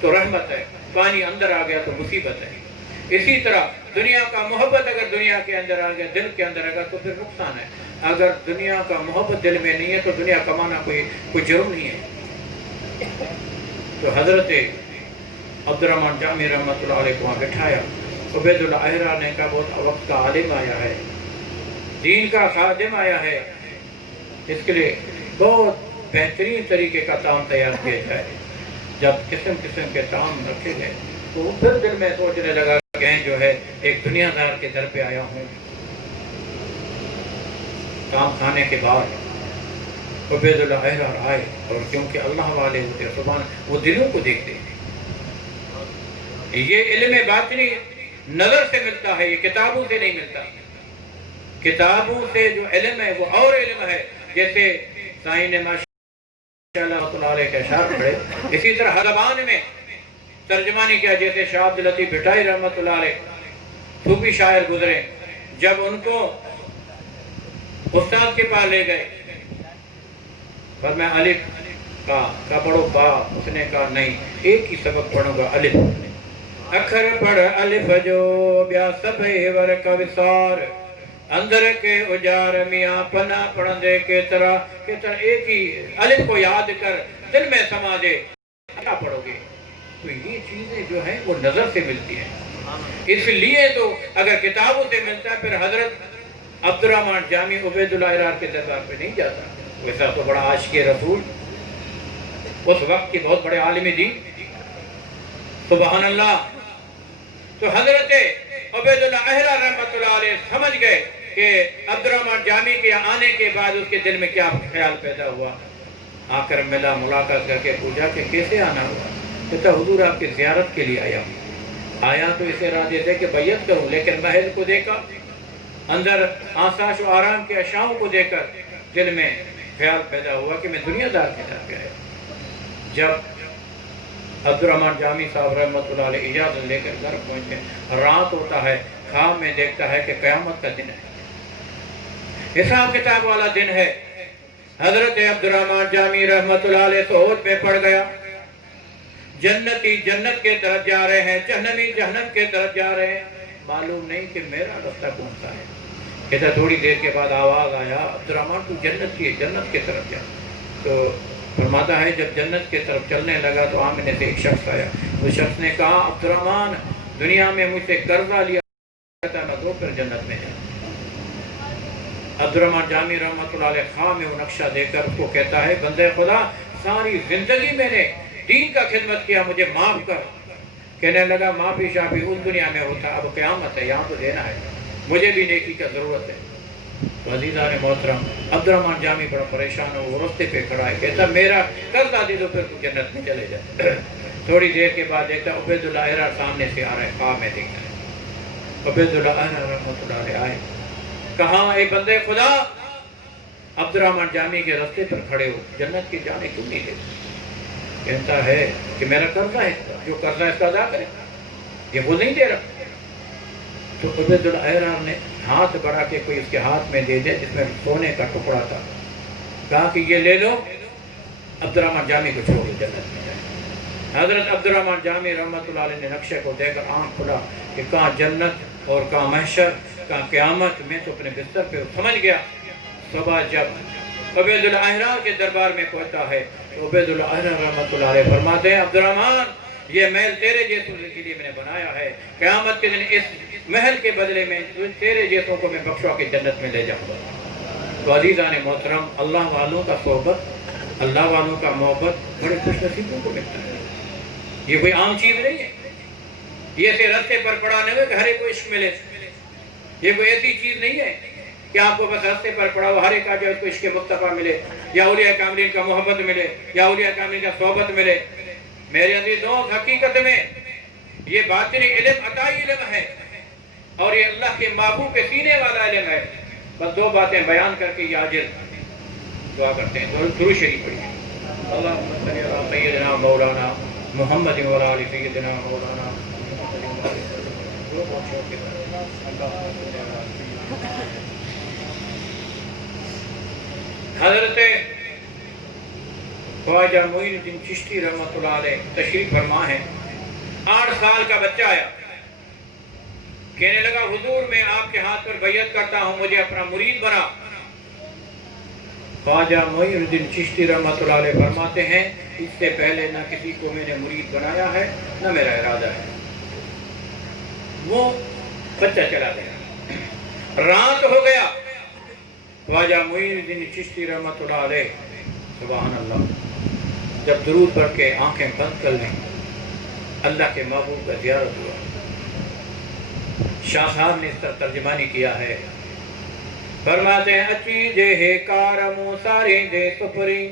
تو رحمت ہے، پانی اندر آ گیا تو مصیبت ہے۔ اسی طرح دنیا کا محبت اگر دنیا کے اندر آ گیا، دل کے اندر آ گیا تو پھر نقصان ہے۔ اگر دنیا کا محبت دل میں نہیں ہے تو دنیا کمانا کوئی جرم نہیں ہے۔ تو حضرت عبدالرحمن جامی رحمۃ اللہ علیہ کو وہاں بٹھایا۔ عبید اللہ احرار نے کہا بہت وقت کا عالم آیا ہے، دین کا خادم آیا ہے، اس کے لیے بہت بہترین طریقے کا طعام تیار کیا جائے۔ جب قسم قسم کے طعام رکھے گئے تو پھر دل میں سوچنے لگا کہ جو ہے ایک دنیا دار کے در پہ آیا ہوں۔ طعام کھانے کے بعد عبید اللہ احرار آئے، اور کیونکہ اللہ والے ہوتے ہیں سبحان، وہ دلوں کو دیکھتے ہیں۔ یہ علم باطنی نظر سے ملتا ہے، یہ کتابوں سے نہیں ملتا۔ کتابوں سے جو علم ہے وہ اور علم ہے، جیسے سائن نے ماشاءاللہ علیہ کے اشعار پڑھے، اسی طرح زبان میں ترجمانی کیا، جیسے شاہ عبداللطیف بھٹائی رحمۃ اللہ علیہ صوفی شاعر گزرے، جب ان کو استاد کے پاس لے گئے، پر میں الف کا پڑھو با، اس نے کہا نہیں ایک ہی سبق پڑھوں گا الف، اکھر پڑھ الف جو بیا سبے ور کا وسار، اندر کے اجار میاں پناہ پڑھندے کے طرح ایک ہی الف کو یاد کر دل میں سما دے، کیا پڑھو گے؟ تو یہ چیزیں جو ہیں وہ نظر سے ملتی ہیں۔ اس لیے تو اگر کتابوں سے ملتا ہے پھر حضرت عبدالرحمن جامی عبید اللہ احرار کے دربار پہ نہیں جاتا۔ ویسا تو بڑا عاشق رسول، اس وقت کے بہت بڑے عالم دین، سبحان اللہ۔ تو حضرت عبید اللہ احرار رحمۃ اللہ علیہ سمجھ گئے کہ عبد الرحمن جامی کے آنے کے بعد اس کے دل میں کیا خیال پیدا ہوا. آ کر ملا، ملاقات کر کے پوچھا کہ کیسے آنا ہوا. کہتا حضور آپ کی زیارت کے لیے آیا ہوں. آیا تو اس ارادے سے کہ بیعت کروں، لیکن محل کو دیکھا، اندر آسائش و آرام کے اشیاء کو دیکھ کر دل میں خیال پیدا ہوا کہ میں دنیا دار کے طرف گیا. جب عبد الرحمن جامی صاحب رحمۃ اللہ علیہ اجازت لے کر گھر پہنچے، رات ہوتا ہے، خواب میں دیکھتا ہے کہ قیامت کا دن ہے، حساب کتاب والا دن ہے. حضرت عبد الرحمن جامی رحمۃ اللہ علیہ سعود پہ پڑ گیا. جنتی جنت کے طرف جا رہے ہیں، جہنمی جہنم کے طرف جا رہے ہیں. معلوم نہیں کہ میرا رستہ کون سا ہے. کہتا تھوڑی دیر کے بعد آواز آیا، عبد الرحمن تو جنت کی ہے، جنت کے طرف جا. تو فرماتا ہے جب جنت کے طرف چلنے لگا تو آمنے سے ایک شخص آیا. اس شخص نے کہا عبد الرحمن دنیا میں مجھ سے قرضہ لیا تھا، میں دو پھر جنت میں جاؤں. عبد الرحمن جامی رحمۃ اللہ علیہ خواہ میں وہ نقشہ دے کر اس کو کہتا ہے بندے خدا ساری زندگی میں نے دین کا خدمت کیا، مجھے معاف کر. کہنے لگا معافی شافی اس دنیا میں ہوتا، اب قیامت ہے، یہاں تو دینا ہے، مجھے بھی نیکی کا ضرورت ہے. تو عزیزان محترم عبد الرحمن جامی بڑا پریشان ہو، وہ رستے پہ کھڑا ہے. کہتا میرا قرضہ دے دو پھر تو جنت میں چلے جائے. تھوڑی دیر کے بعد دیکھتا عبید اللہ احرار سامنے سے آ رہا ہے، خواہ میں دیکھتا ہے. عبید اللہ احرار رحمۃ اللہ علیہ آئے، کہاں اے بندے خدا عبد الرحمن جامی کے رستے پر کھڑے ہو، جنت کی جانے کیوں نہیں دیتے؟ کہتا ہے کہ میرا قرضہ ہے، جو قرضہ اس کا ادا کرے، یہ وہ نہیں دے رہا. تو عبید اللہ احرار نے ہاتھ بڑھا کے کوئی اس کے ہاتھ میں دے دے جس میں سونے کا ٹکڑا تھا. کہا کہ یہ لے لو، عبد الرحمن جامی کو چھوڑ دو، جنت میں جائے. حضرت عبد الرحمن جامی رحمۃ اللہ علیہ نے نقشے کو دیکھ کر آنکھ کھلا کہ کہاں جنت اور کہاں محشر، کہاں قیامت. میں تو اپنے بستر پہ سمجھ گیا. صبح جب عبید اللہ احرار کے دربار میں پہنچتا ہے تو عبید اللہ احرار رحمۃ اللہ علیہ فرماتے ہیں عبد الرحمن یہ محل تیرے جیسوں کے لیے میں نے بنایا ہے، قیامت کے دن اس محل کے بدلے میں تیرے جیسوں کو میں بخشوا کے جنت میں لے جاؤں گا. تو عزیزان محترم اللہ والوں کا صحبت، اللہ والوں کا محبت بڑے خوش نصیبوں کو ملتا ہے. یہ کوئی عام چیز نہیں ہے. یہ ایسے رستے پر پڑا نہیں ہے کہ ہر ایک کو عشق ملے. یہ کوئی ایسی چیز نہیں ہے کہ آپ کو بس رستے پر پڑا ہو ہر ایک کا جو اس کو عشق مصطفیٰ ملے، یا اولیاء کاملین کا محبت ملے، یا اولیاء کاملین کا صحبت ملے. میرے عزیزوں حقیقت میں یہ باطنی علم عطائی علم ہے اور یہ اللہ کے محبوب کے سینے والا علم ہے. بس دو باتیں بیان کر کے یہ آجر دعا کرتے ہیں. درود شریف پڑھیے. اللہم صلی علی سیدنا مولانا محمد و علی آل سیدنا مولانا حضرت خواجہ معین الدین چشتی رحمۃ اللہ علیہ تشریف فرما ہے. 8 سال کا بچہ آیا، کہنے لگا حضور میں آپ کے ہاتھ پر بیعت کرتا ہوں، مجھے اپنا مرید بنا. خواجہ معین الدین چشتی رحمۃ اللہ علیہ فرماتے ہیں اس سے پہلے نہ کسی کو میں نے مرید بنایا ہے نہ میرا ارادہ ہے. وہ بچہ چلا گیا. رات ہو گیا. خواجہ معین الدین چشتی رحمۃ اللہ علیہ سبحان اللہ جب درود پڑھ کے آنکھیں بند کر لیں اللہ کے محبوب کا زیارت ہوا. شاہ صاحب نے اس طرح ترجمانی کیا ہے. فرماتے ہیں اچھی جے ہے کارمو ساری دے سپری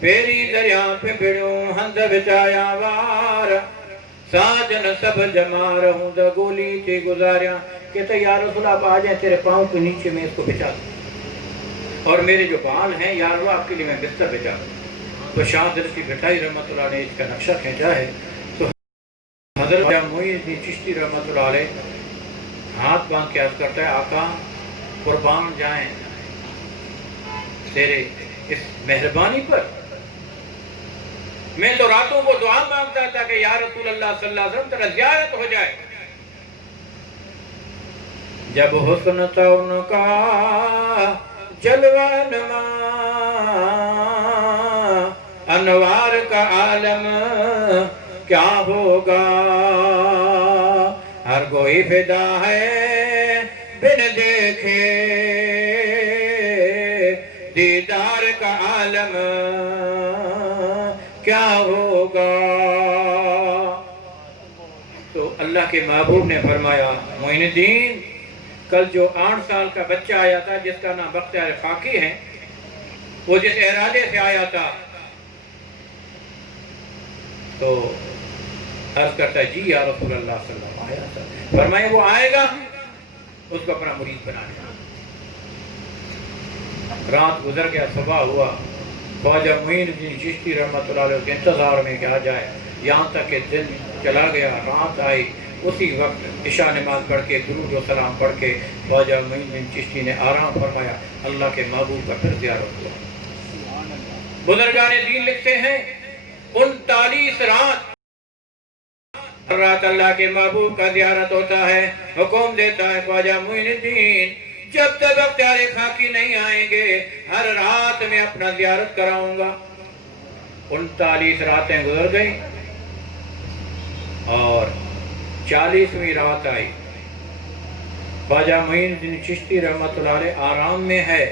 پیری دریا پہ بڑوں ہند بچایا وار ساجن سب جما رہوں دا گولی تھی گزاریا. کہتے یا رسول آپ آ جائیں تیرے پاؤں کے نیچے میں اس کو بچا دوں اور میرے جو بال ہیں یا اللہ آپ کے لیے میں بستر بچا دوں. تو شاہ درستی بھٹائی رحمۃ اللہ نے اس کا نقشہ کھینچا ہے. تو حضرت معین الدین چشتی رحمۃ اللہ علیہ ہاتھ باندھ کے عرض کرتا ہے آقا قربان جائیں تیرے اس مہربانی پر. میں تو راتوں کو دعا مانگتا تھا کہ یا رسول اللہ صلی اللہ علیہ وسلم تیرا زیارت ہو جائے. جب حسن تھا ان کا جلوہ نما انوار کا عالم کیا ہوگا ہر کوئی فدا ہے بن دیکھے دیدار کا عالم کیا ہوگا. تو اللہ کے محبوب نے فرمایا معین الدین کل جو 8 سال کا بچہ آیا تھا جس کا نام بختیار خاکی ہے، وہ جس ارادے سے آیا تھا تو عرض کرتا ہے جی یا رسول اللہ صلی اللہ علیہ وسلم، فرمائے وہ آئے گا اس کو اپنا مرید بنانے. رات گزر گیا، صبح ہوا، خواجہ معین الدین چشتی رحمۃ اللہ علیہ کے انتظار میں کہ آ جائے، یہاں تک کہ دن چلا گیا، رات آئی. اسی وقت عشاء نماز پڑھ کے درود و سلام پڑھ کے خواجہ معین الدین چشتی نے آرام فرمایا. اللہ کے محبوب کا پھر زیارت ہوا. بزرگان دین لکھتے ہیں 39 رات اللہ کے محبوب کا زیارت ہوتا ہے. حکم دیتا ہے خواجہ معین الدین جب تک بختیار خاکی نہیں آئیں گے ہر رات میں اپنا زیارت کراؤں گا. 39 راتیں گزر گئی اور 40ویں رات آئی. خواجہ معین الدین چشتی رحمۃ اللہ علیہ آرام میں ہے،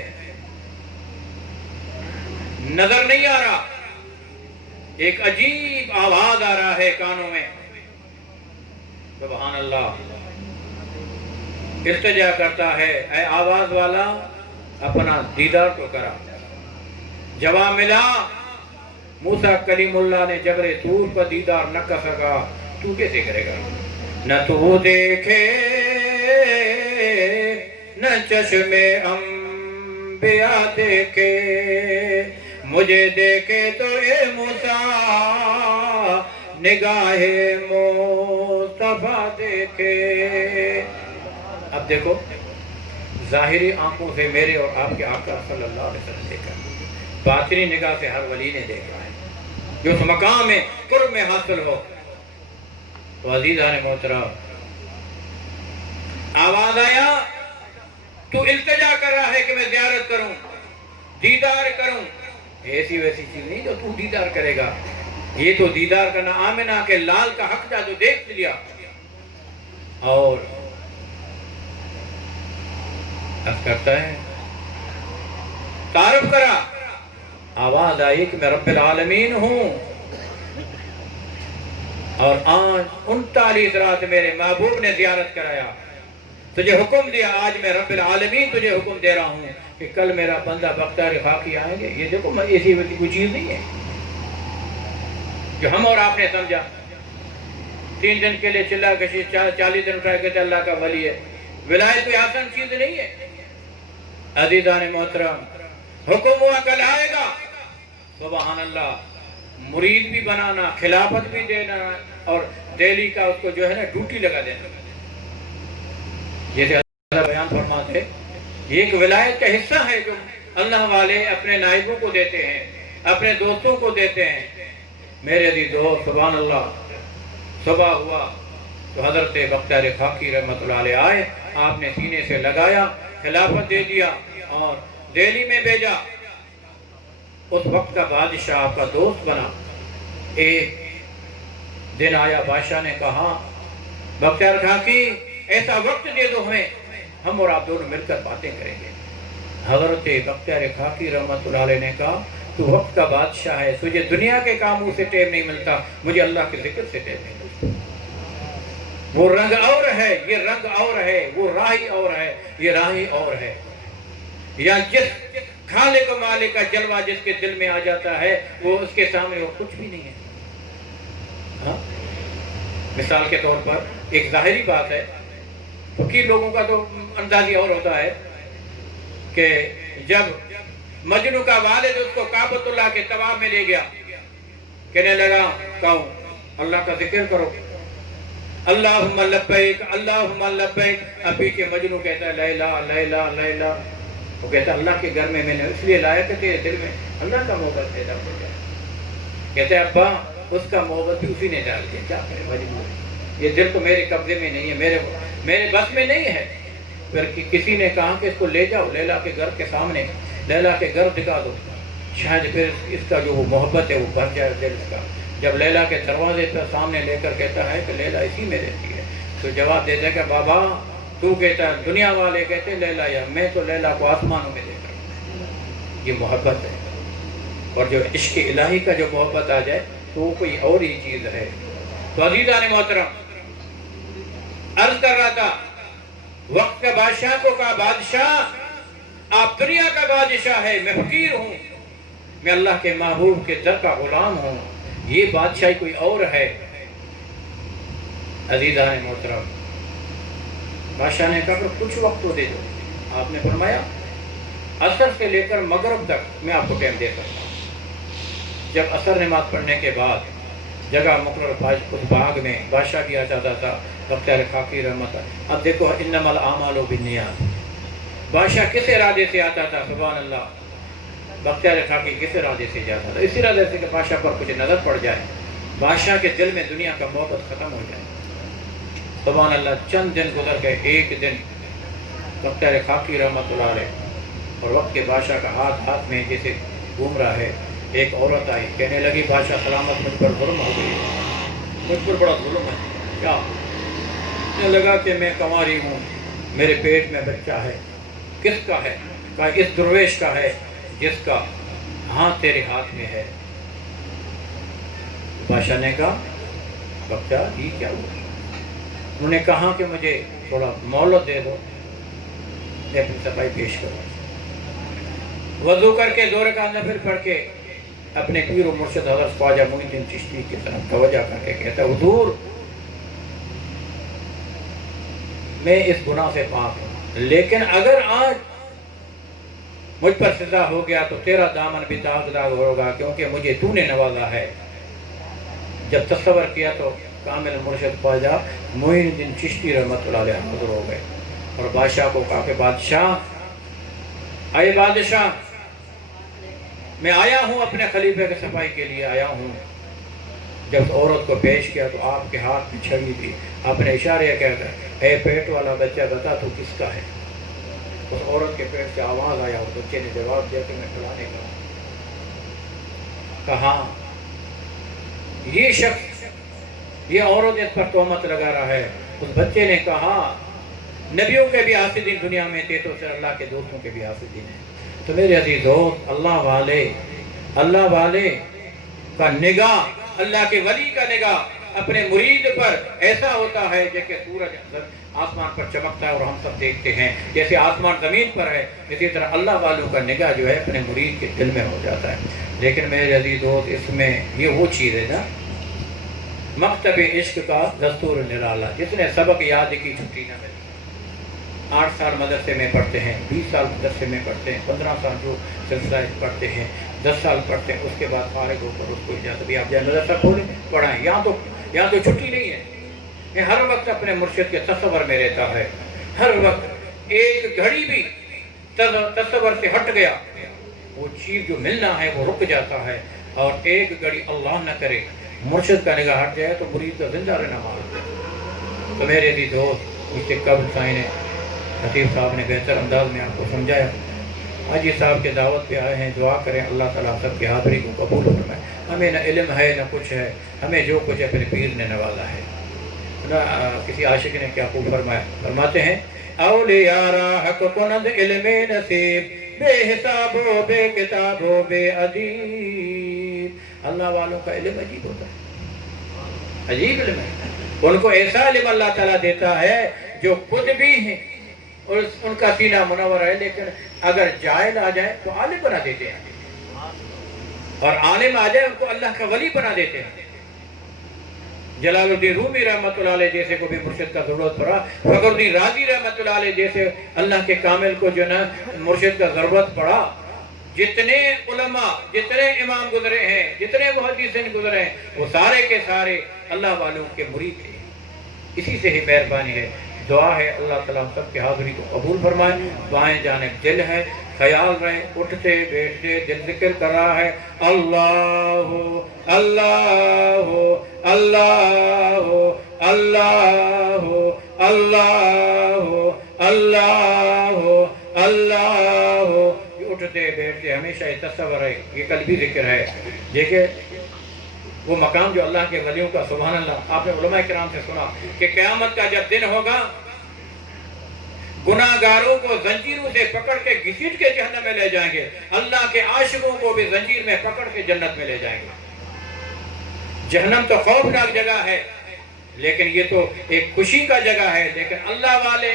نظر نہیں آ رہا، ایک عجیب آواز آ رہا ہے کانوں میں. سبحان اللہ. التجا کرتا ہے اے آواز والا اپنا دیدار تو کرا. جواب ملا موسیٰ کلیم اللہ نے جبل طور پر دیدار نہ کر سکا، تو کیسے کرے گا؟ نہ تو دیکھے نہ چشم انبیاء دیکھے، مجھے دیکھے تو اے موسیٰ نگاہ مصطفیٰ دیکھے. اب دیکھو ظاہری آنکھوں سے میرے اور آپ کے آقا صلی اللہ علیہ وسلم دیکھا، باطنی نگاہ سے ہر ولی نے دیکھا ہے جو اس مقام میں قرب میں حاصل ہو. تو عزیزان محترم آواز آیا تو التجا کر رہا ہے کہ میں زیارت کروں، دیدار کروں. ایسی ویسی چیز نہیں جو تو دیدار کرے گا، یہ تو دیدار کرنا آمنہ کے لال کا حق تھا جو دیکھ لیا. اور عرض کرتا ہے تعارف کرا، آواز آئی کہ میں رب العالمین ہوں. اور آج 39 رات میرے محبوب نے زیارت کرایا، تجھے حکم دیا، آج میں رب العالمین تجھے حکم دے رہا ہوں کہ کل میرا بندہ بختیار خاکی آئیں گے. یہ دیکھو ایسی ویسی کوئی چیز نہیں ہے جو ہم اور آپ نے سمجھا. 3 دن کے لیے چلا کشی 40 دن اٹھائے کہتے اللہ کا ولی ہے. ولایت کوئی آسان چیز نہیں ہے. عزیزان محترم حکم ہوا کل آئے گا، سبحان اللہ، مرید بھی بنانا، خلافت بھی دینا اور دہلی کا اس کو جو ہے نا ڈیوٹی لگا دینا. جیسے اللہ بیان فرماتے یہ ایک ولایت کا حصہ ہے جو اللہ والے اپنے نائبوں کو دیتے ہیں، اپنے دوستوں کو دیتے ہیں. میرے عزیز دوست سبحان اللہ، صبح ہوا تو حضرت بختیار خاکی رحمۃ اللہ علیہ آئے، آپ نے سینے سے لگایا، خلافت دے دیا اور دہلی میں بھیجا. اس وقت کا بادشاہ آپ کا دوست بنا. ایک دن آیا، بادشاہ نے کہا بختیار خاکی ایسا وقت دے دو ہمیں، ہم اور آپ دونوں مل کر باتیں کریں گے. حضرت بختیار خاکی رحمۃ اللہ علیہ نے کہا تو وقت کا بادشاہ ہے، تجھے دنیا کے کاموں سے ٹائم نہیں ملتا، مجھے اللہ کے ذکر سے ٹائم نہیں ملتا. وہ رنگ اور ہے، یہ رنگ اور ہے، وہ راہی اور ہے، یہ راہی اور ہے. یا جس خالق و مالک کا جلوہ جس کے دل میں آ جاتا ہے وہ اس کے سامنے وہ کچھ بھی نہیں ہے. ہاں مثال کے طور پر ایک ظاہری بات ہے، فقیر لوگوں کا تو اندازی اور ہوتا ہے کہ جب مجنو کا والد اس کو کعبۃ اللہ کے طواف میں لے گیا، کہنے لگا کہوں اللہ کا ذکر کرو، اللہم لبیک اللہم لبیک. اب پیچھے مجنو کہتا ہے لیلا لیلا لیلا. وہ کہتا ہے اللہ کے گھر میں نے اس لیے لایا کہ تیرے دل میں اللہ کا محبت پیدا ہو جائے. کہتے ہیں ابا اس کا محبت بھی اسی نے ڈال دیا، کیا کرے مجبور، یہ دل تو میرے قبضے میں نہیں ہے، میرے بس میں نہیں ہے. پھر کسی نے کہا کہ اس کو لے جاؤ لیلا کے گھر کے سامنے، لیلا کے گھر دکھا دو، شاید پھر اس کا جو وہ محبت ہے وہ بھر جائے دل کا. جب لیلا کے دروازے پر سامنے لے کر کہتا ہے کہ لیلا اسی میں رہتی ہے، تو جواب دیتا ہے کہ بابا تو کہتا ہے دنیا والے کہتے ہیں لیلا، یا میں تو لیلا کو آسمانوں میں دیکھ رہا ہوں. یہ محبت ہے. اور جو عشق الہی کا جو محبت آ جائے تو وہ کوئی اور ہی چیز ہے. تو عزیزان محترم عرض کر رہا تھا وقت کا بادشاہ کو کہا بادشاہ آپ دنیا کا بادشاہ ہے، میں فقیر ہوں، میں اللہ کے محبوب کے در کا غلام ہوں، یہ بادشاہی کوئی اور ہے۔ عزیزان محترم، بادشاہ نے کہا کہ کچھ وقت تو دے دو۔ آپ نے فرمایا عصر سے لے کر مغرب تک میں آپ کو ٹائم دے سکتا ہوں۔ جب عصر نماز پڑھنے کے بعد جگہ مقرر اس باغ میں بادشاہ بھی آ جاتا تھا، بختیار خاکی رحمت۔ اب دیکھو انما الاعمال بالنیات، بادشاہ کس ارادے سے آتا تھا؟ سبحان اللہ، بختیار خاکی کس ارادے سے جاتا تھا؟ اس ارادے سے کہ بادشاہ پر کچھ نظر پڑ جائے، بادشاہ کے دل میں دنیا کا محبت ختم ہو جائے۔ سبحان اللہ، چند دن گزر گئے، ایک دن بختیار خاکی رحمت اللہ علیہ اور وقت کے بادشاہ کا ہاتھ میں جیسے گھوم رہا ہے، ایک عورت آئی، کہنے لگی بادشاہ سلامت، مجھ پر ظلم ہو گئی، مجھ پر بڑا ظلم ہے۔ کیا؟ کہنے لگا کہ میں کنواری ہوں، میرے پیٹ میں بچہ ہے۔ کس کا ہے؟ کہا اس درویش کا ہے جس کا ہاتھ تیرے ہاتھ میں ہے۔ بادشاہ نے کہا بادشاہ یہ کیا ہوا؟ انہوں نے کہا کہ مجھے تھوڑا مہلت دے دو، میں اپنی صفائی پیش کروں۔ وضو کر کے 2 رکعت نفل پڑھ کے اپنے پیر و مرشد حضرت خواجہ معین الدین چشتی کی طرف توجہ کر کے کہتا ہے حضور میں اس گناہ سے پاک ہوں، لیکن اگر آج مجھ پر سزا ہو گیا تو تیرا دامن بھی داغدار ہوگا، کیونکہ مجھے تو نے نوازا ہے۔ جب تصور کیا تو کامل مرشد خواجہ معین الدین چشتی رحمت اللہ علیہ حاضر ہو گئے اور بادشاہ کو کہا کہ بادشاہ، اے بادشاہ، میں آیا ہوں اپنے خلیفے کی صفائی کے لیے آیا ہوں۔ جب عورت کو پیش کیا تو آپ کے ہاتھ میں چھڑی تھی، آپ نے اشارے کہا اے پیٹ والا بچہ بتا تو کس کا ہے؟ اس عورت کے پیٹ سے آواز آیا، اس بچے نے جواب دیا کہ میں فلانے کا ہوں۔ کہا یہ شخص، یہ عورت اس پر تہمت لگا رہا ہے۔ اس بچے نے کہا نبیوں کے بھی حاسدین دنیا میں تھے تو پھر اللہ کے دوستوں کے بھی حاسدین ہیں۔ تو میرے عزیز دوست، اللہ والے کا نگاہ، اللہ کے ولی کا نگاہ اپنے مرید پر ایسا ہوتا ہے جیسے سورج آسمان پر چمکتا ہے اور ہم سب دیکھتے ہیں، جیسے آسمان زمین پر ہے، اسی طرح اللہ والوں کا نگاہ جو ہے اپنے مرید کے دل میں ہو جاتا ہے۔ لیکن میرے عزیز دوست، اس میں یہ وہ چیز ہے نا، مکتب عشق کا دستور نرالا، جس نے سبق یاد کی چھٹی نہ ملی۔ 8 سال مدرسے میں پڑھتے ہیں، 20 سال مدرسے میں پڑھتے ہیں، 15 سال جو سلسلہ پڑھتے ہیں، 10 سال پڑھتے ہیں، اس کے بعد فارغ ہو کر اس کو اجازت بھی آپ جائیں مدرسہ کھولیں پڑھائیں۔ یہاں تو چھٹی نہیں ہے، یہ ہر وقت اپنے مرشد کے تصور میں رہتا ہے۔ ہر وقت ایک گھڑی بھی تصور سے ہٹ گیا، وہ چیز جو ملنا ہے وہ رک جاتا ہے، اور ایک گھڑی اللہ نہ کرے مرشد کا نگاہ ہٹ جائے تو مرید کا زندہ رہنا معلوم۔ تو میرے بھی دوست، اس سے قبل سائن خطیب صاحب نے بہتر انداز میں آپ کو سمجھایا۔ حاجی صاحب کے دعوت پہ آئے ہیں، دعا کریں اللہ تعالیٰ سب کی حاضری کو قبول فرمائے۔ ہمیں نہ علم ہے نہ کچھ ہے، ہمیں جو کچھ ہے پھر پیر نے نوازا ہے۔ کسی عاشق نے کیا خوب فرمایا، فرماتے ہیں اولیاء راہ کو کند علم نصیب، بے حساب و بے کتاب و بے عدید۔ اللہ والوں کا علم عجیب ہوتا ہے، عجیب علم ہے۔ ان کو ایسا علم اللہ تعالیٰ دیتا ہے جو خود بھی ہیں اور ان کا سینہ منور ہے، لیکن اگر جاہل آ جائے تو عالم بنا دیتے ہیں، اور عالم آ جائے ان کو اللہ کا ولی بنا دیتے ہیں۔ جلال الدین رومی رحمت اللہ علیہ جیسے کو بھی مرشد کا ضرورت پڑا، فخر الدین رازی رحمت اللہ علیہ جیسے اللہ کے کامل کو جو نا مرشد کا ضرورت پڑا۔ جتنے علماء، جتنے امام گزرے ہیں، جتنے محدثین گزرے ہیں، وہ سارے کے سارے اللہ والوں کے مرید تھے۔ اسی سے ہی مہربانی ہے، دعا ہے اللہ تعالیٰ سب کی حاضری کو قبول فرمائے۔ بائیں جانب دل ہے، خیال رہے، اٹھتے بیٹھتے دل ذکر کر رہا ہے اللہ اللہ اللہ اللہ اللہ اللہ اللہ۔ اٹھتے بیٹھتے ہمیشہ یہ تصور ہے، یہ قلبی ذکر ہے۔ دیکھیں وہ مقام جو اللہ کے ولیوں کا، سبحان اللہ۔ آپ نے علماء کرام سے سنا کہ قیامت کا جب دن ہوگا، گناہگاروں کو زنجیروں سے پکڑ کے گھسیٹ کے جہنم میں لے جائیں گے، اللہ کے عاشقوں کو بھی زنجیر میں پکڑ کے جنت میں لے جائیں گے۔ جہنم تو خوفناک جگہ ہے، لیکن یہ تو ایک خوشی کا جگہ ہے۔ لیکن اللہ والے